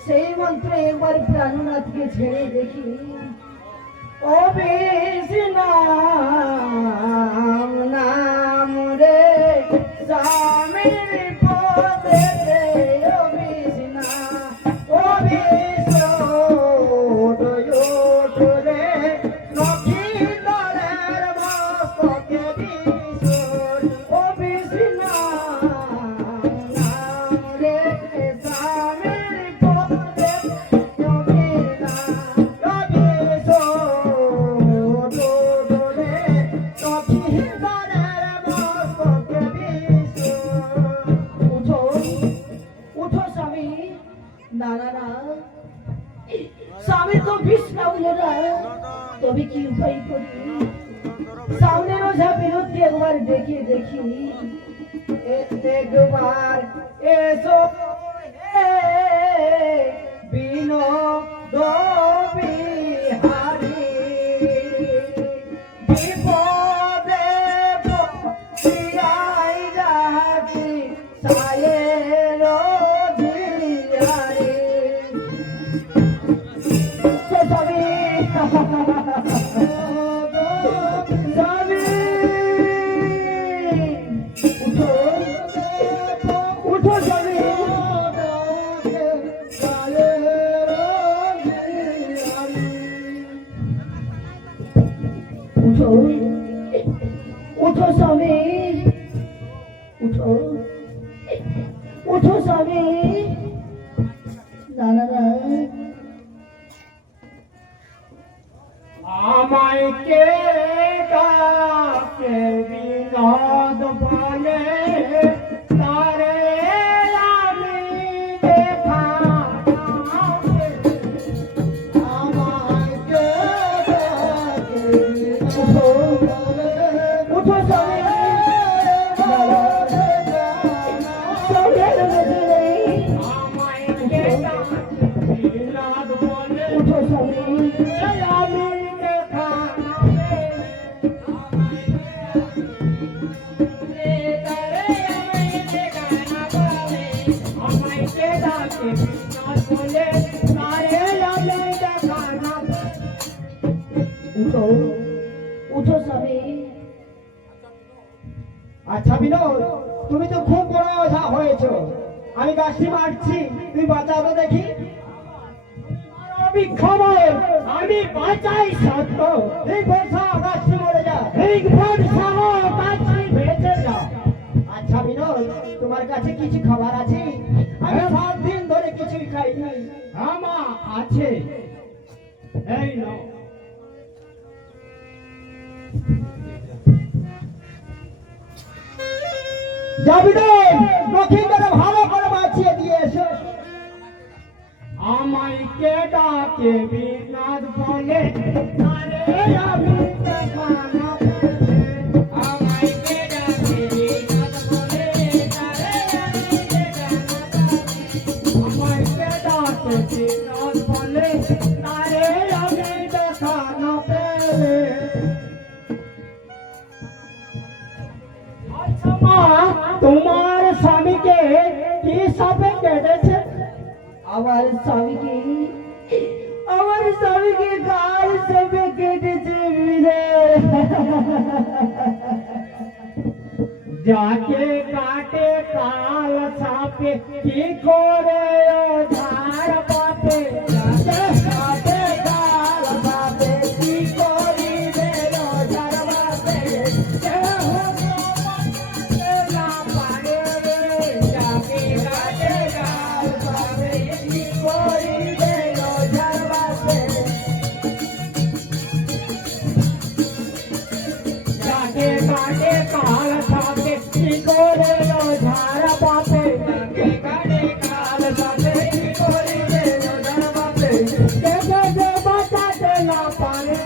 সেই মন্ত্র একবার প্রাণনাথকে ছেড়ে দেখি। ও নাম নাম রে স্বামীর পদে রে, ও বিষ্ণা ও বিষ্ণু রে নখি দলের মস্তকে বিষ্ণু। ও বিষ্ণা নাম রে স্বামীর পদে ও বিষ্ণা ও বিষ্ণু রে নখি দলের মস্তকে বিষ্ণু। উঠো উঠো স্বামী। না না না, স্বামী তো বিষ্ণু হলো না, তবে কি উপায় করি। সামনের ওঝা বিরুদ্ধে একবার দেখি দেখি। একবার এসো হে বিনোদ বিহারী, বিপদে পড়িয়াই রাজি সায়ের জিয়ারে। স্বামী স্বামী উঠো উঠো স্বামী। উঠো উঠো স্বামী উঠো উঠো স্বামী। না না না, আমায় কে ডাকে বিনোদ বলে, তারে আমি দেখা আমায় কে ডাকে বিনোদ বলে, উঠো স্বামী। আমায় কে ডাকে বিনোদ বলে, উঠো স্বামী। আমি দেখা আমায় কে ডাকে বিনোদ বলে, তারে আমি দেখা না। উঠো উঠো স্বামী। আচ্ছা বিনোদ, তুমি তো খুব বড় ওঝা হয়েছো। আমি গাছটি মারছি, তুই বাঁচাও তো দেখি। আমি খবর, আমি বাঁচাই সত্য। এই বর্ষা গাছটি মরে যা। এই বর্ষা গাছটি বেঁচে যা। আচ্ছা বিনোদ, তোমার কাছে কিছু খাবার আছে? আমি 7 দিন ধরে কিছুই খাইনি। আমা আছে, এই নাও। যা বিনোদ, লক্ষ্মীকে ভালো করে বাঁচিয়ে দিয়ে এসো। আমায় কে ডাকে বিনোদ বলে, তারে আমি দেখা না পেলে। আমায় কে ডাকে বিনোদ বলে, তারে আমি দেখা না পেলে। আমায় কে ডাকে বিনোদ বলে, তারে আমি দেখা না পেলে। আচ্ছা মা, তোমার স্বামীকে কি সাপে কেটেছে? আমার স্বামীকে কাল সেবে কেটেছে বিলে। যাকে কাটে কাল সাপে কি করে ঝাড় পাতে? যাকে কাটে কাল সাপে কি করিবে ঝাড় পাতে? কেহ তো না পারে রে, যাকে কাটে কাল সাপে কি করিবে ঝাড় পাতে? তাকে যে বাঁচাতে না পারে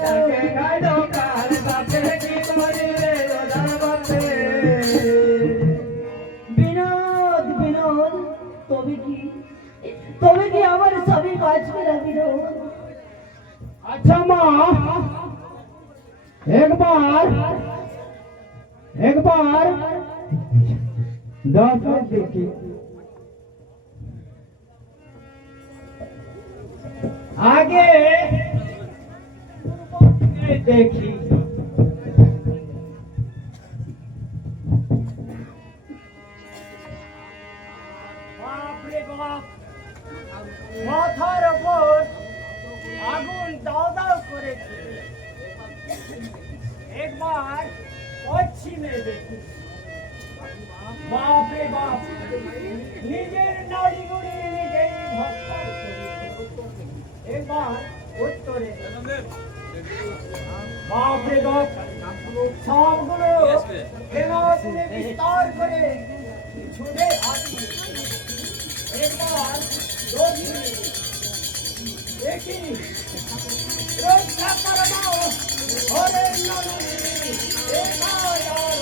তাকে গাইলো কার বাপে কি করিবে ওদার বাপে বিনোদ বিনোদ তবে কি আমার সবই বাঁচবে না বিনোদ? আচ্ছা মা একবার দশ দেখি আগে দেখি বাপরে বাপ মাথার ওপর আগুন দাও দাও করেছে একবার পশ্চিমে দেখি বাপরে বাপ নিজের নাড়িগুড়ি নিজেই ভক্ত একবার উত্তরে বাপরে বাপ সবগুলো ফেমাসে বিস্তার করে ছুঁড়ে আসি একবার দক্ষিণে দেখি রক্ষা করো হরে নরী একায়ার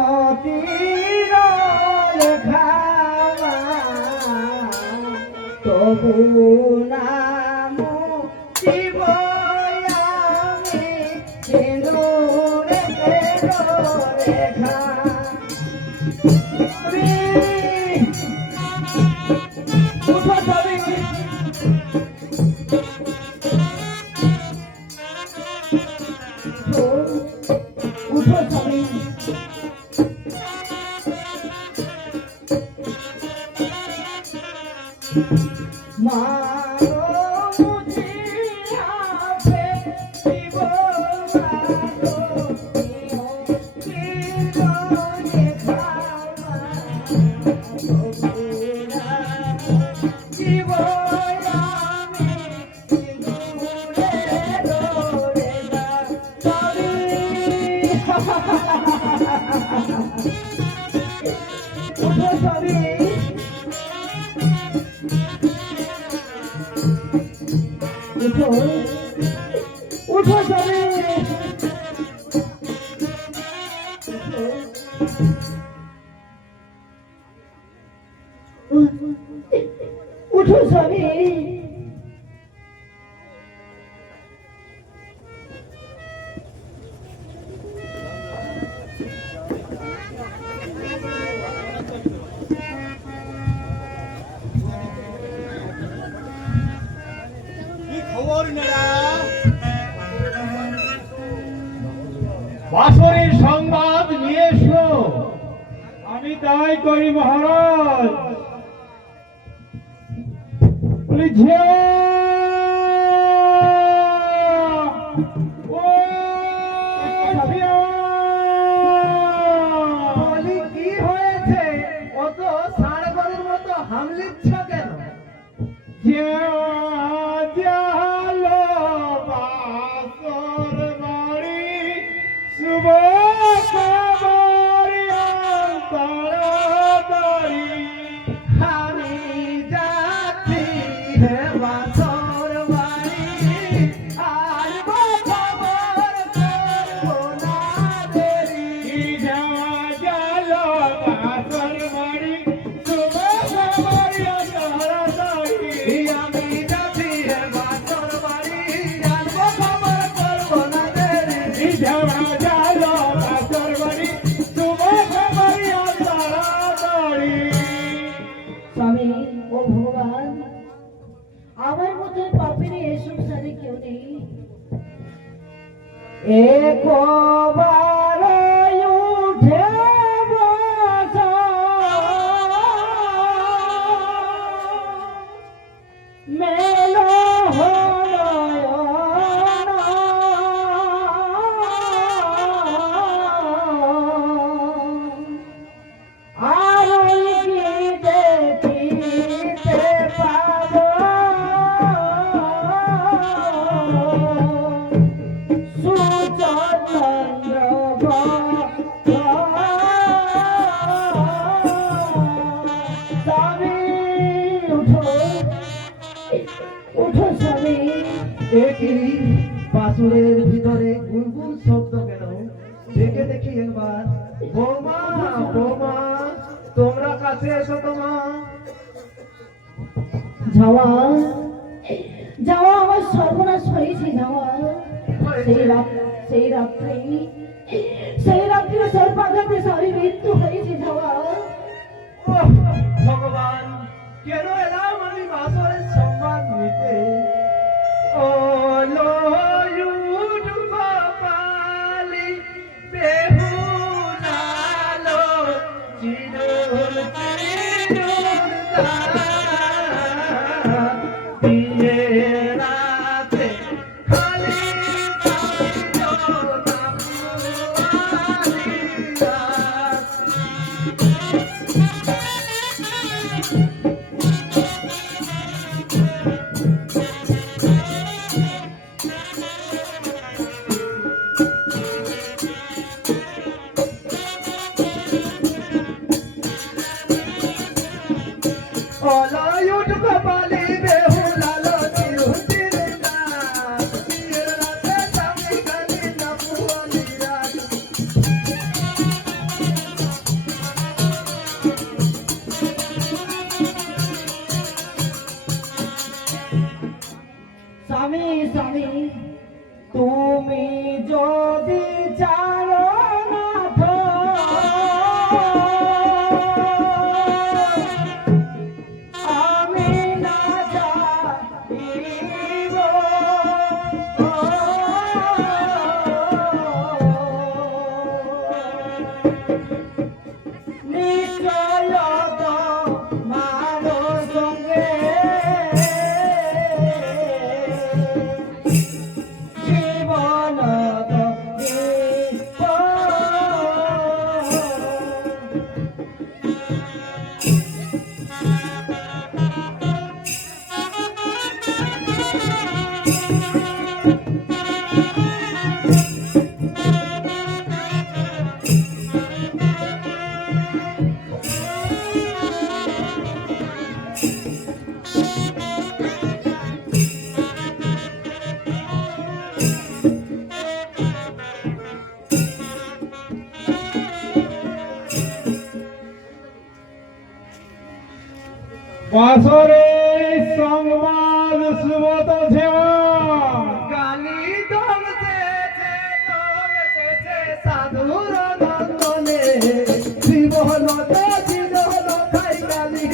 নিয়তির লেখা তবু নাম শিব আমি সিঁদুরে লেখা উঠো তবে উঠো তবে উঠো যাবে উঠো যাবে বাসরের সংবাদ নিয়ে এসো আমি তাই করি মহারাজ বলি ঝিও ও ঝিও বলি কি হয়েছে অত ষাঁড় গরুর মতো হামলিচ্ছ কেন ঝিও জালো বাসর বাড়ি শুভ খবর তাড়াতাড়ি আমি যাচ্ছি হে বাসর বাড়ি আসবো খবর করবো না দেরি যাওয়া জালো বাসর বাড়ি শুভ খবর তাড়াতাড়ি আমি যাচ্ছি হে বাসর বাড়ি আসবো খবর করবো না দেরি যাওয়া জালো বাসর বাড়ি শুভ খবর তাড়াতাড়ি স্বামী ও ভগবান আমার মতো পাপের এই সংসারে কেউ নেই একবার উঠে বসা মেলো সুচন্দ্র স্বামী উঠো উঠো স্বামী। একই বাসুরের ভিতরে গুনগুন শব্দ কেন? দেখে দেখি একবার। বৌমা বৌমা তোমরা কাছে এসো তোমা। যাওয়া যাওয়া আমার সর্বনাশ হয়েছে যাওয়া। সেই রাত্রে সর্বাঘাতে স্বামী মৃত্যু হয়েছে যাওয়া। ওহ, ভগবান কেন এলাম আমি বাসরের সম্মান নিতে? ও লয়ুট কপালি বেহুলালো চিরুল চিরুল দিয়ে রাতে খালি অলয়ুট কপালি বেহুলালো চিরুল চিরুল দিয়ে রাতে স্বামী খালি না পুয়ালি রাত। স্বামী স্বামী তুমি যদি চারো নাথ আমি না যাইব। নিশ্চয় তোমার সঙ্গে জীবন দিব। বাসরের সংবাদ সুবত ঝেমা গালি দমতেছে দমতেছে সাধুর নন্দনে জীবন জীবন খাই গালি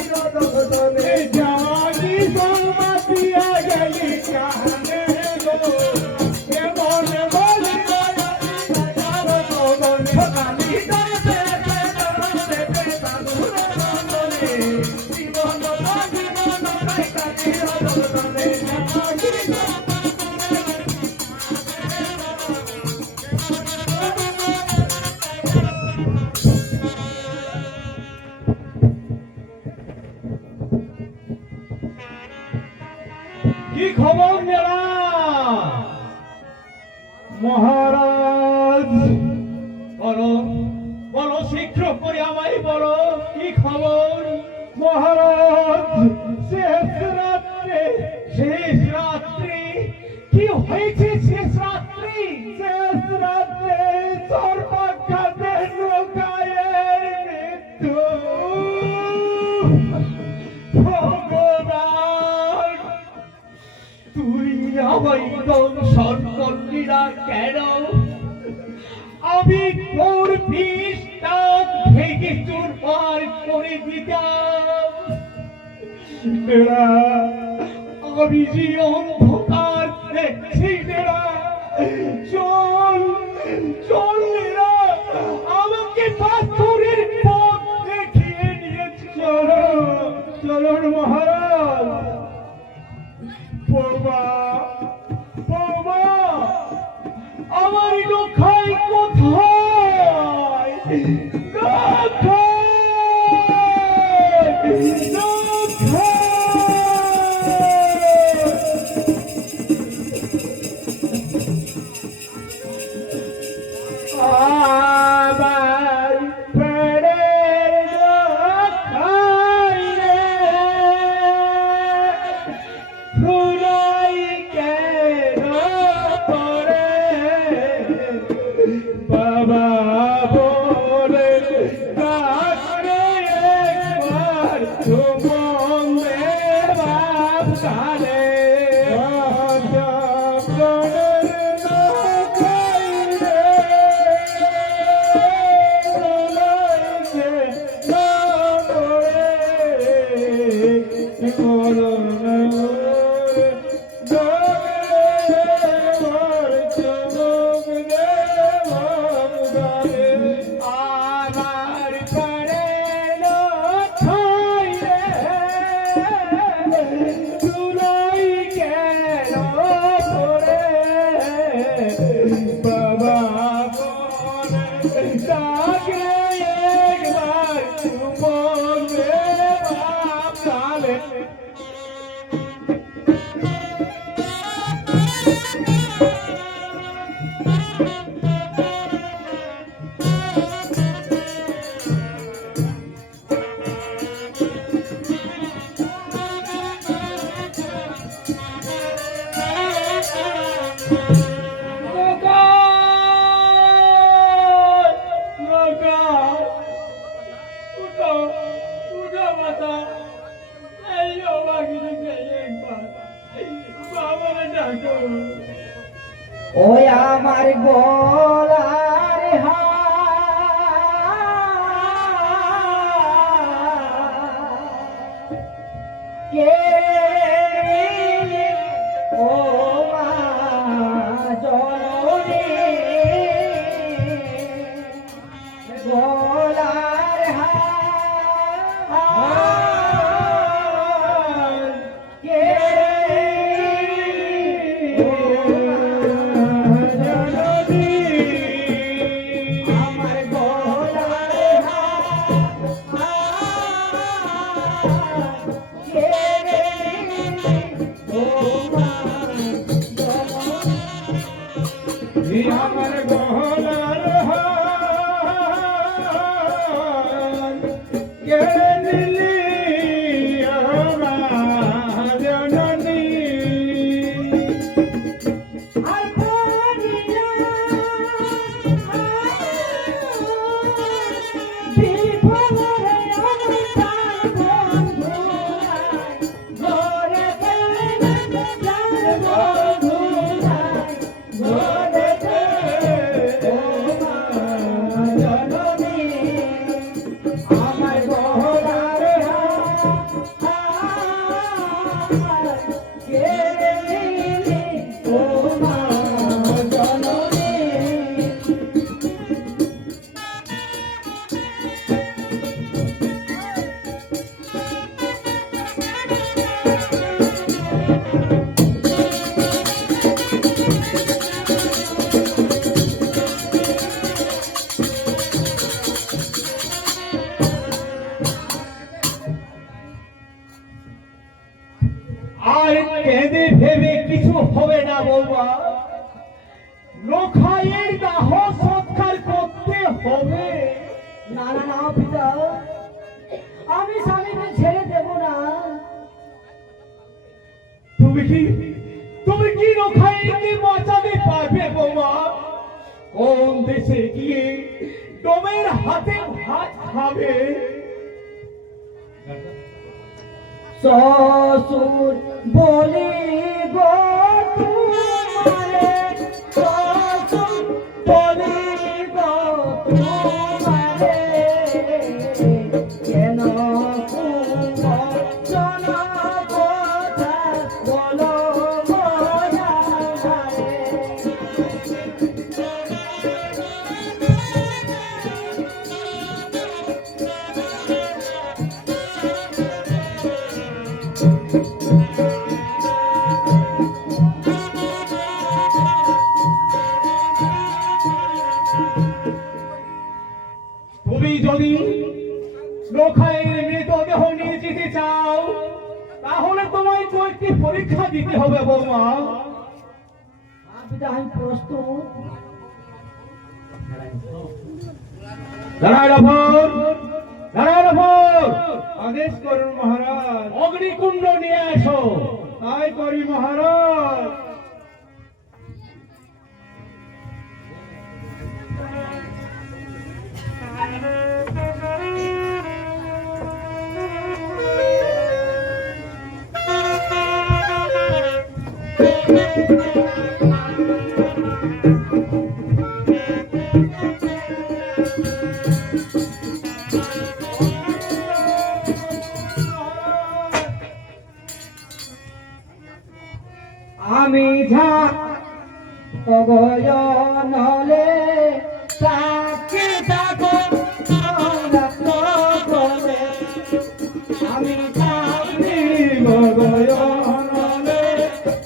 দমনে জাগি সংবাদ দিয়া গেলি কাহনে গো কেমন বলি গালি দমতেছে দমতেছে সাধুর নন্দনে জীবন জীবন খাই গালি দমনে। কি খবর মেলা মহারাজ? বলো বলো শীঘ্র করে আমায় বলো কি খবর? মহারাজ শেষ রাত্রে কি হয়েছে? শেষ রাত্রে সর্বাঘাতে নৌকায়ের মৃত্যু। ভগবান তুই আমায় দংশন করলি না কেন? আমি তোর বিষটা ভেঙে চুরমার করে দিতাম। আমি যে অন্ধকার দেখছি চল চল আমাকে পাথরের পথ দেখিয়ে নিয়ে চলো চলুন মহারাজ। বৌমা বৌমা আমার লোখাই কোথায়? লোখাই গো ওই আমার গলার কে ও মা জননী গলার কে ও মা জননী আমার গলার কে ও মা জননী আমার গলার কেড়ে নিলি আমার জননী আর পরিয়া বিফলরে অবতার বন্ধুরাই ঘরে ফেলে যার বন্ধুরাই ঘরে ফেলে ও মা জননী আমার গলার কেড়ে নিলি ও মা জননী আর কেঁদে ভেবে কিছু হবে না বৌমা লোখাইয়ের দাহ সৎকার করতে হবে না না না পিতা, আমি স্বামীকে ছেড়ে দেব না। তুমি কি লোখাইকে বাঁচাতে পারবে বৌমা? কোন দেশে গিয়ে ডোমের হাতে ভাত খাবে? শ্বশুর বলি গো তোমারে, শ্বশুর বলি গো তোমারে, কেন কুঞ্চনা কথা বলো ময়ারে। তুমি যদি লোখাইয়ের মৃতদেহ নিয়ে যেতে চাও তাহলে তোমায় কয়েকটি পরীক্ষা দিতে হবে বৌমা। পিতা, আমি প্রস্তুত। আদেশ করুন মহারাজ। অগ্নিকুণ্ড নিয়ে এসো। তাই করি মহারাজ। আমি যা অগয়নলে সাক্ষী থাকো সকলে, আমি থাকি অগয়নলে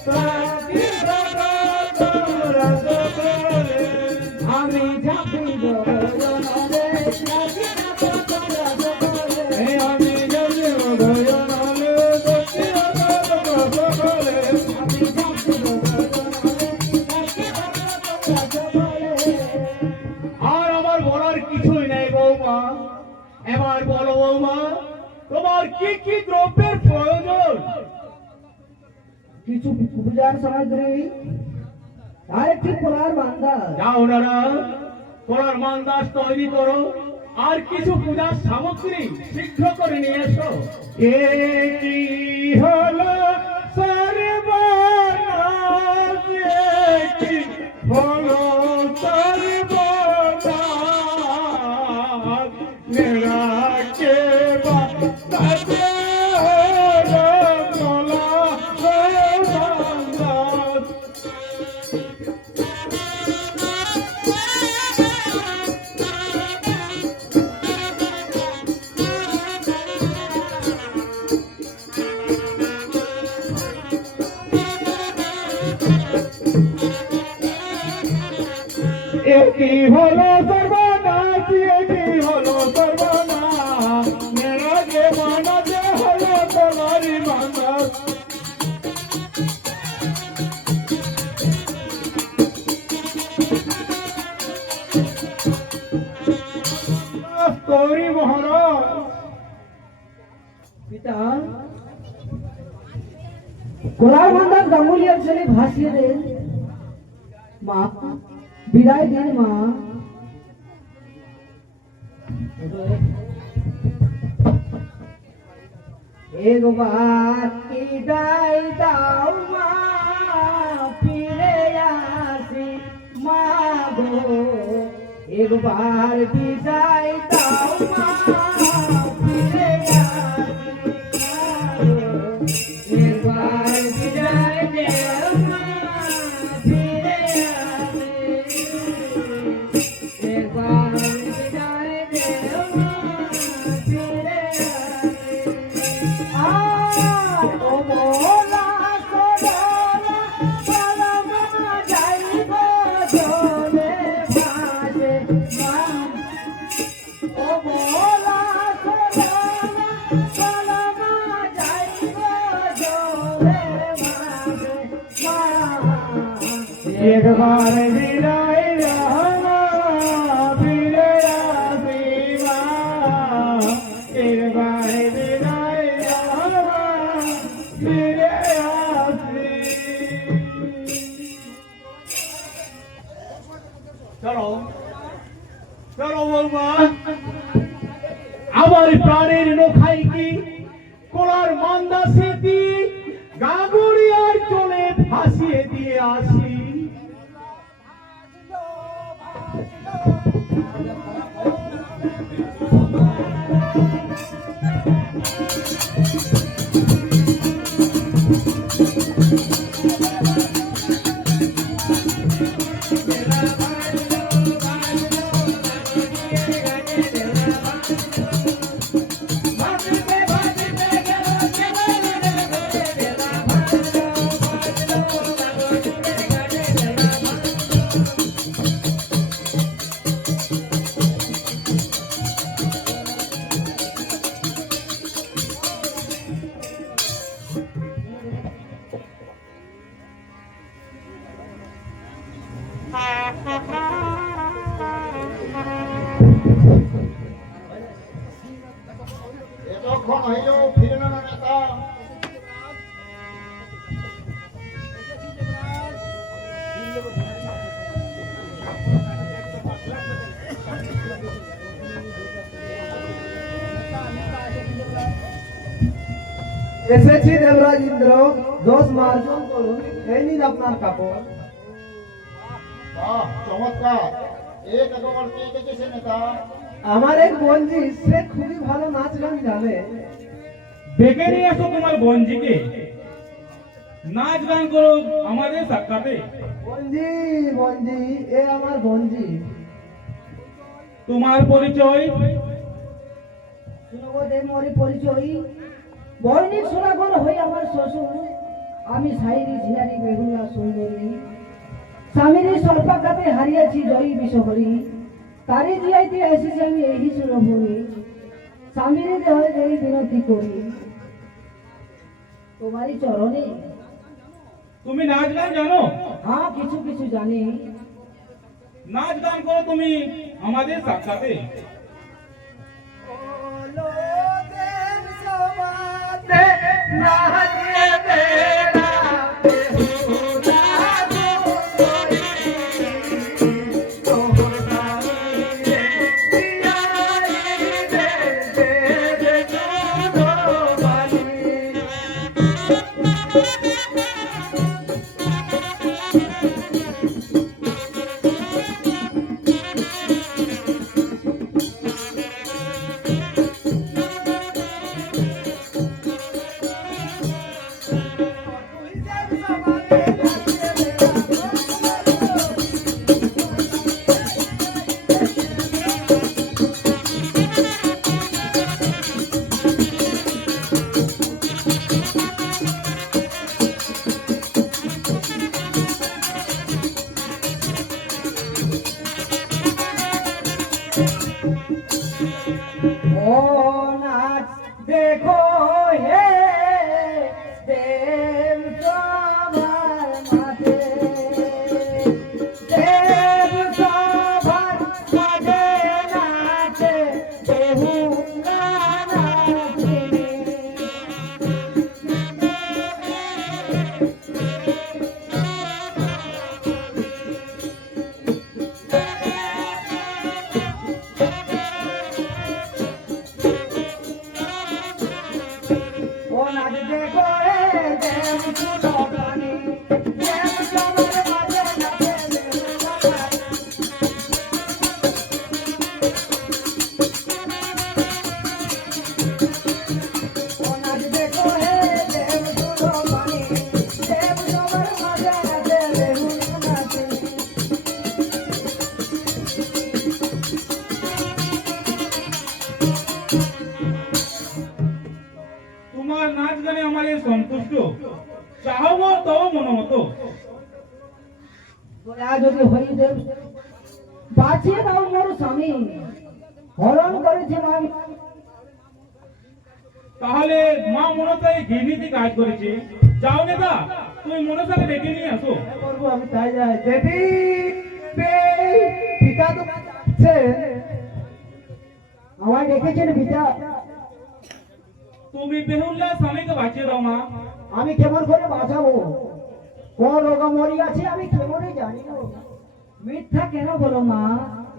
সাক্ষী থাকো সকলে, আমি থাকি অগয়নলে সাক্ষী থাকো সকলে, আমি যদি অগয়নলে সাক্ষী থাকো সকলে, আমি থাকি আর আমার বলার কিছুই নেই বৌমা। এবার বলো বৌমা, তোমার কি কি দ্রব্যের প্রয়োজন? কিছু পূজার সামগ্রী আর একটি পোলার মান্দা। যাও দাদা, কলার মান্দাস তৈরি করো আর কিছু পূজার সামগ্রী শীঘ্র করে নিয়ে এসো। এ কি হলো সর্বনাশ এটি হলো সর্বনাশ, এটি হলো সর্বনাশ, মেরা যে মানতে হলো তোমারই মানস। গৌরী মহারাজ, পিতা কোলার বান্ধার গাঙ্গুলিয়ার ছেলে ভাসিয়ে দেন মা, বিদায় দিন মা। একবার বিদায় দাও মা, ফিরে আসি মা গো, একবার বিদায় দাও মা, ফিরে আসি মা গো, একবার বিদায় দাও মা, ফিরে আসি, একবার বিদায় দাও মা, ফিরে আসি। আর ও মোলা সদলা পালামা যাইব জলে ভাসে মা, ও মোলা সদলা পালামা যাইব জলে ভাসে মা। একবার বিদায় দাও মা, ফিরে আসি মা, একবার বিদায় দাও মা, ফিরে আসি। চলো চলো বৌমা, আমার প্রাণের নখাই কি কোলার মান্দা স্মৃতি গাগুড়িয়ার চলে ভাসিয়ে দিয়ে আসি। এতক্ষণ হইলেও ফিরল না নেতা। এসেছি দেবরাজ ইন্দ্র, দোষ মার্জন করুন, এই নিন আপনার কাপড়। বাহ, চমৎকার। এক একবার কে দেখেছে নেতা? আমার এক বন্ধু, সে খুবই ভালো নাচ গান জানে। ডেকে নিয়ে আসো তোমার বঞ্জিকে, নাচ গান করো আমাদের সাক্ষাতে। বঞ্জি বঞ্জি, এ আমার বঞ্জি। তোমার পরিচয়? শুনবো দে মোরি পরিচয়, বৈনিক সোনাগর হই আমার শ্বশুর, আমি সাইরি ঝিয়ারি বেগুলা সুন্দরী, স্বামীর সর্বাঘাতে হারিয়েছি জয়ী বিষহরি, তারি জিয়াইতে এসেছি আমি এই সুরভূমি, স্বামীর দেহে দেই বিনতি করি তোমারই চরণে। তুমি নাচ গান জানো? হ্যাঁ, কিছু কিছু জানি। নাচ গান করো তুমি আমাদের সাক্ষাতে। দয়া যদি হরিদেব বাঁচিয়ে দাও মোর স্বামী হরণ করেছে মা। তাহলে মা মনসা এই ঘৃণীতি কাজ করেছে। যাও নেতা, তুমি মনসাকে ডেকে নিয়ে আসো। করবো আমি তাই যাই দেবী পিতা তো আছে আমায় ডেকেছেন পিতা? তুমি বেহুল্লা স্বামীকে বাঁচিয়ে দাও মা। আমি কেমন করে বাঁচাবো? কোন রোগা মরি আছে আমি কেমনে জানি না। মিথ্যা কেন বলো মা?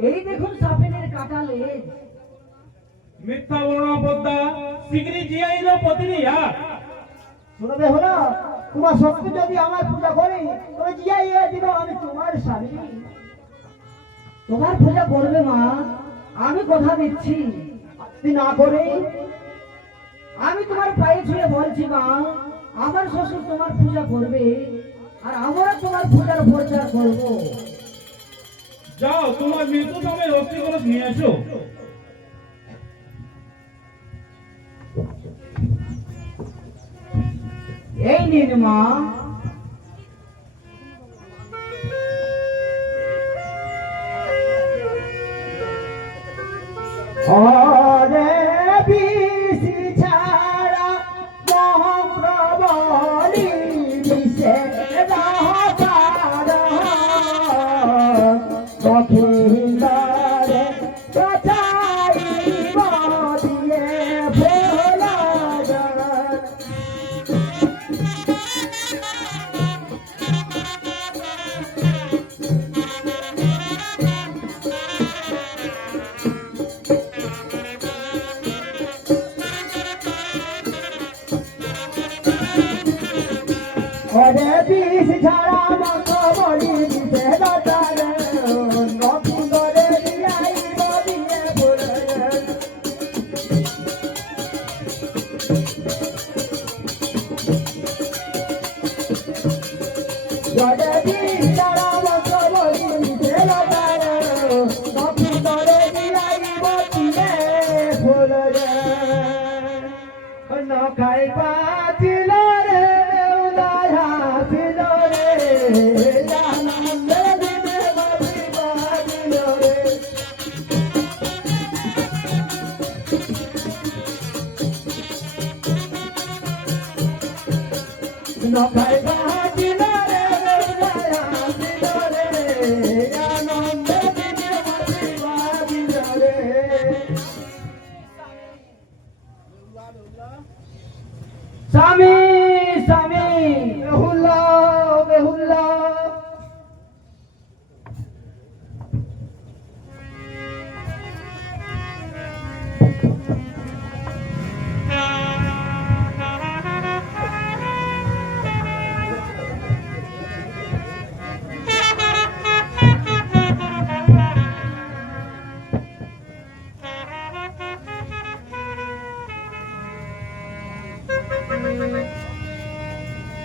এই দেখুন সাপেনের কাটা লেজ। মিথ্যা বলো না পদ্মা, শিগগিরই জিয়াইলো পত্নী আর। শুনবে হলো তোমার সত্যি যদি আমার পূজা করে তবে জিয়াই দিব আমি তোমার স্বামী। তোমার পূজা করবে মা, আমি কথা দিচ্ছি। যদি না করে আমি তোমার পায়ে ছুঁয়ে বলছি মা, আমার শ্বশুর তোমার পূজা করবে আর আমরা তোমার পূজার প্রচার করবো। যাও তোমার মৃত্যু সময় অস্থি কলস নিয়ে আসো। এই নিন মা। ওরে বিষি ছাড়া মহাপ্রবলি বিষে রাহার দক্ষিণারে চচাইব দিয়ে ভোলা যায়। ওরে বিষ ছাড়া মত বলি দিতে দাদারে নতুন করে দিয়াই বলিয়ে বলে। ওরে বিষ ছাড়া মত বলি দিতে দাদারে নতুন করে দিয়াই বলিয়ে বলে। নখাই পাতিল রে উদয়া ছিল রে আনন্দ দিনে বাজি বাজিল রে নখাই পাতিল রে উদয়া ছিল রে আনন্দ দিনে বাজি বাজিল রে। স্বামী স্বামী বেহুলা বেহুলা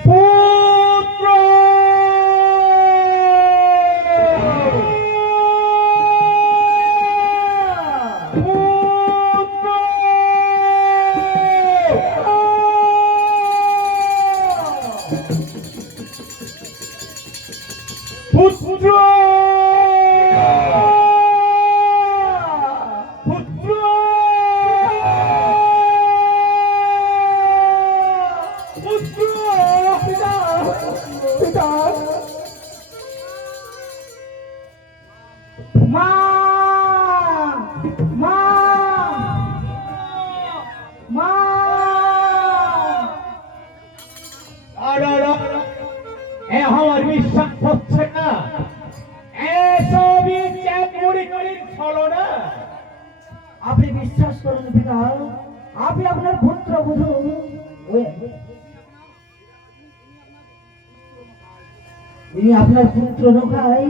পুত্র পুত্র পুত্র পুত্র পিতা পিতা মা মা মা এ আমার বিশ্বাস হচ্ছে না, এসবই চাকরি করির ছলনা। আপনি বিশ্বাস করুন পিতা, আপনি আপনার পুত্র বধূ ইনি আপনার পুত্র নখাই।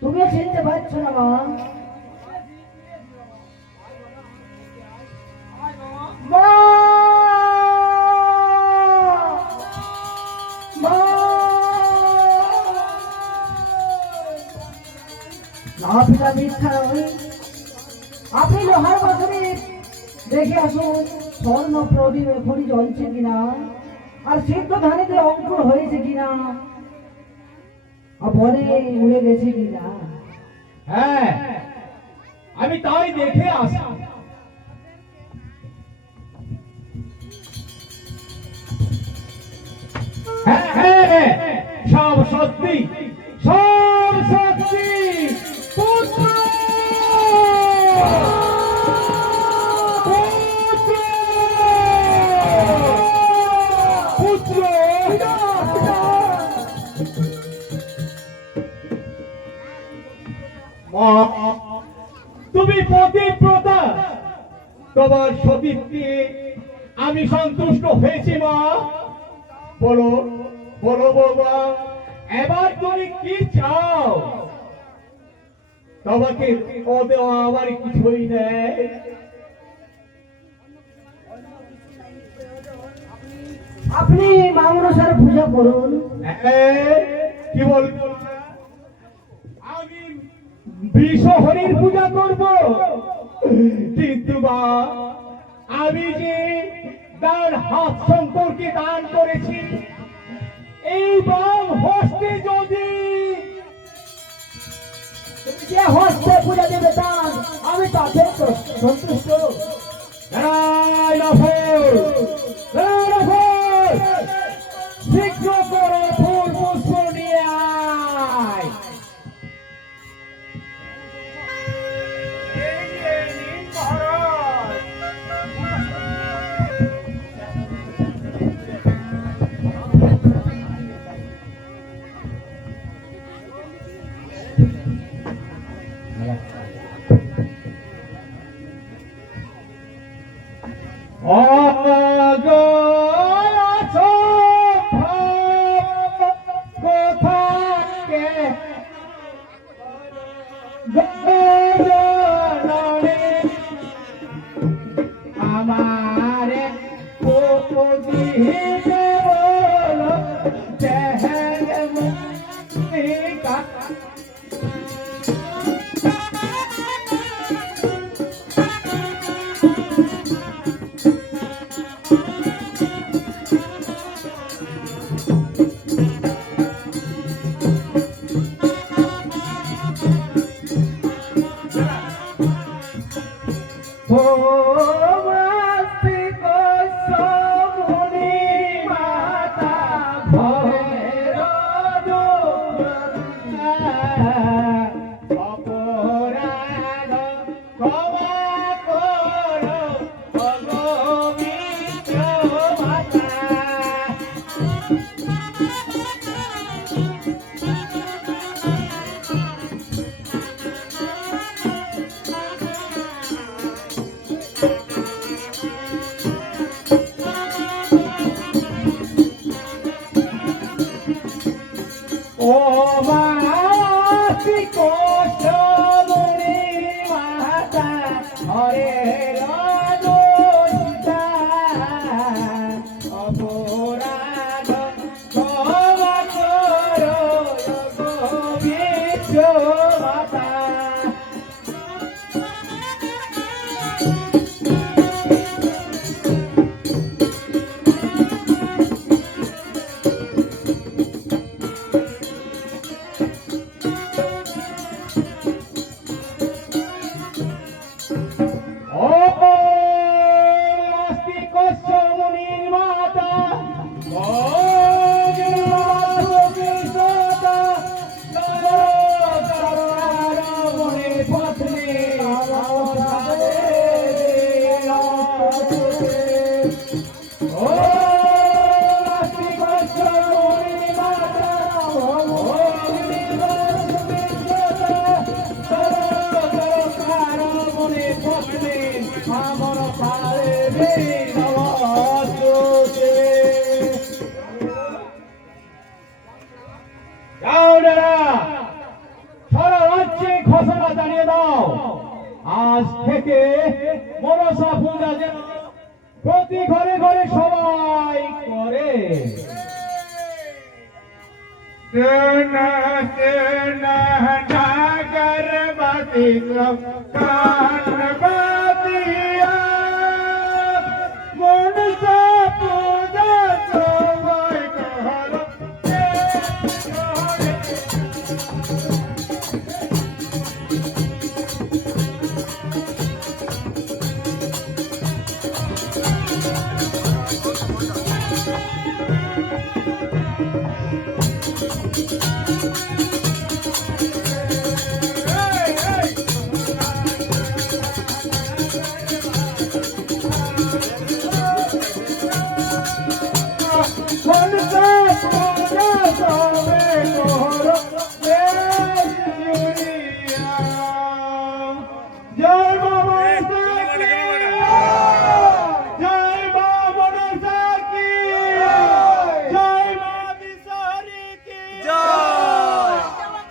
তুমিও চিনতে পারছো না মা? মা মা না পিতা মিথ্যা নয়। আপনি লোহার বাসনে দেখে আসুন স্বর্ণ প্রদীপ এখনই জ্বলছে কিনা আর সিদ্ধ ধানেতে অঙ্কুর হয়েছে কিনা। বনে উড়ে গেছে কিনা? হ্যাঁ, আমি তাই দেখে আসি। হ্যাঁ হ্যাঁ, সব সত্যি, সব সত্যি। পুত্র, পুত্র, মা, তুমি পতিব্রতা, তোমার সতীত্বে আমি সন্তুষ্ট হয়েছি মা। বলো বলো বাবা, এবার তুমি কি চাও? তোমাকে ও দেওয়া আমার কিছুই নেই। আপনি মা মনসার পূজা করুন। কি বলবো, আমি বিশ্বহরির পূজা করব, কিন্তু মা আমি যে তার হাত শঙ্করকে দান করেছি, এই বাম হস্তে যদি তুমি যে হস্তে পূজা দেবে তার আমি তাতে সন্তুষ্ট। শীঘ্র করে ফুল পুষ্প নিয়ে আয়। ঘোষণা জানিয়ে দাও, আজ থেকে মনসা পূজা যেন প্রতি ঘরে ঘরে সবাই করে। নাগরবতী কান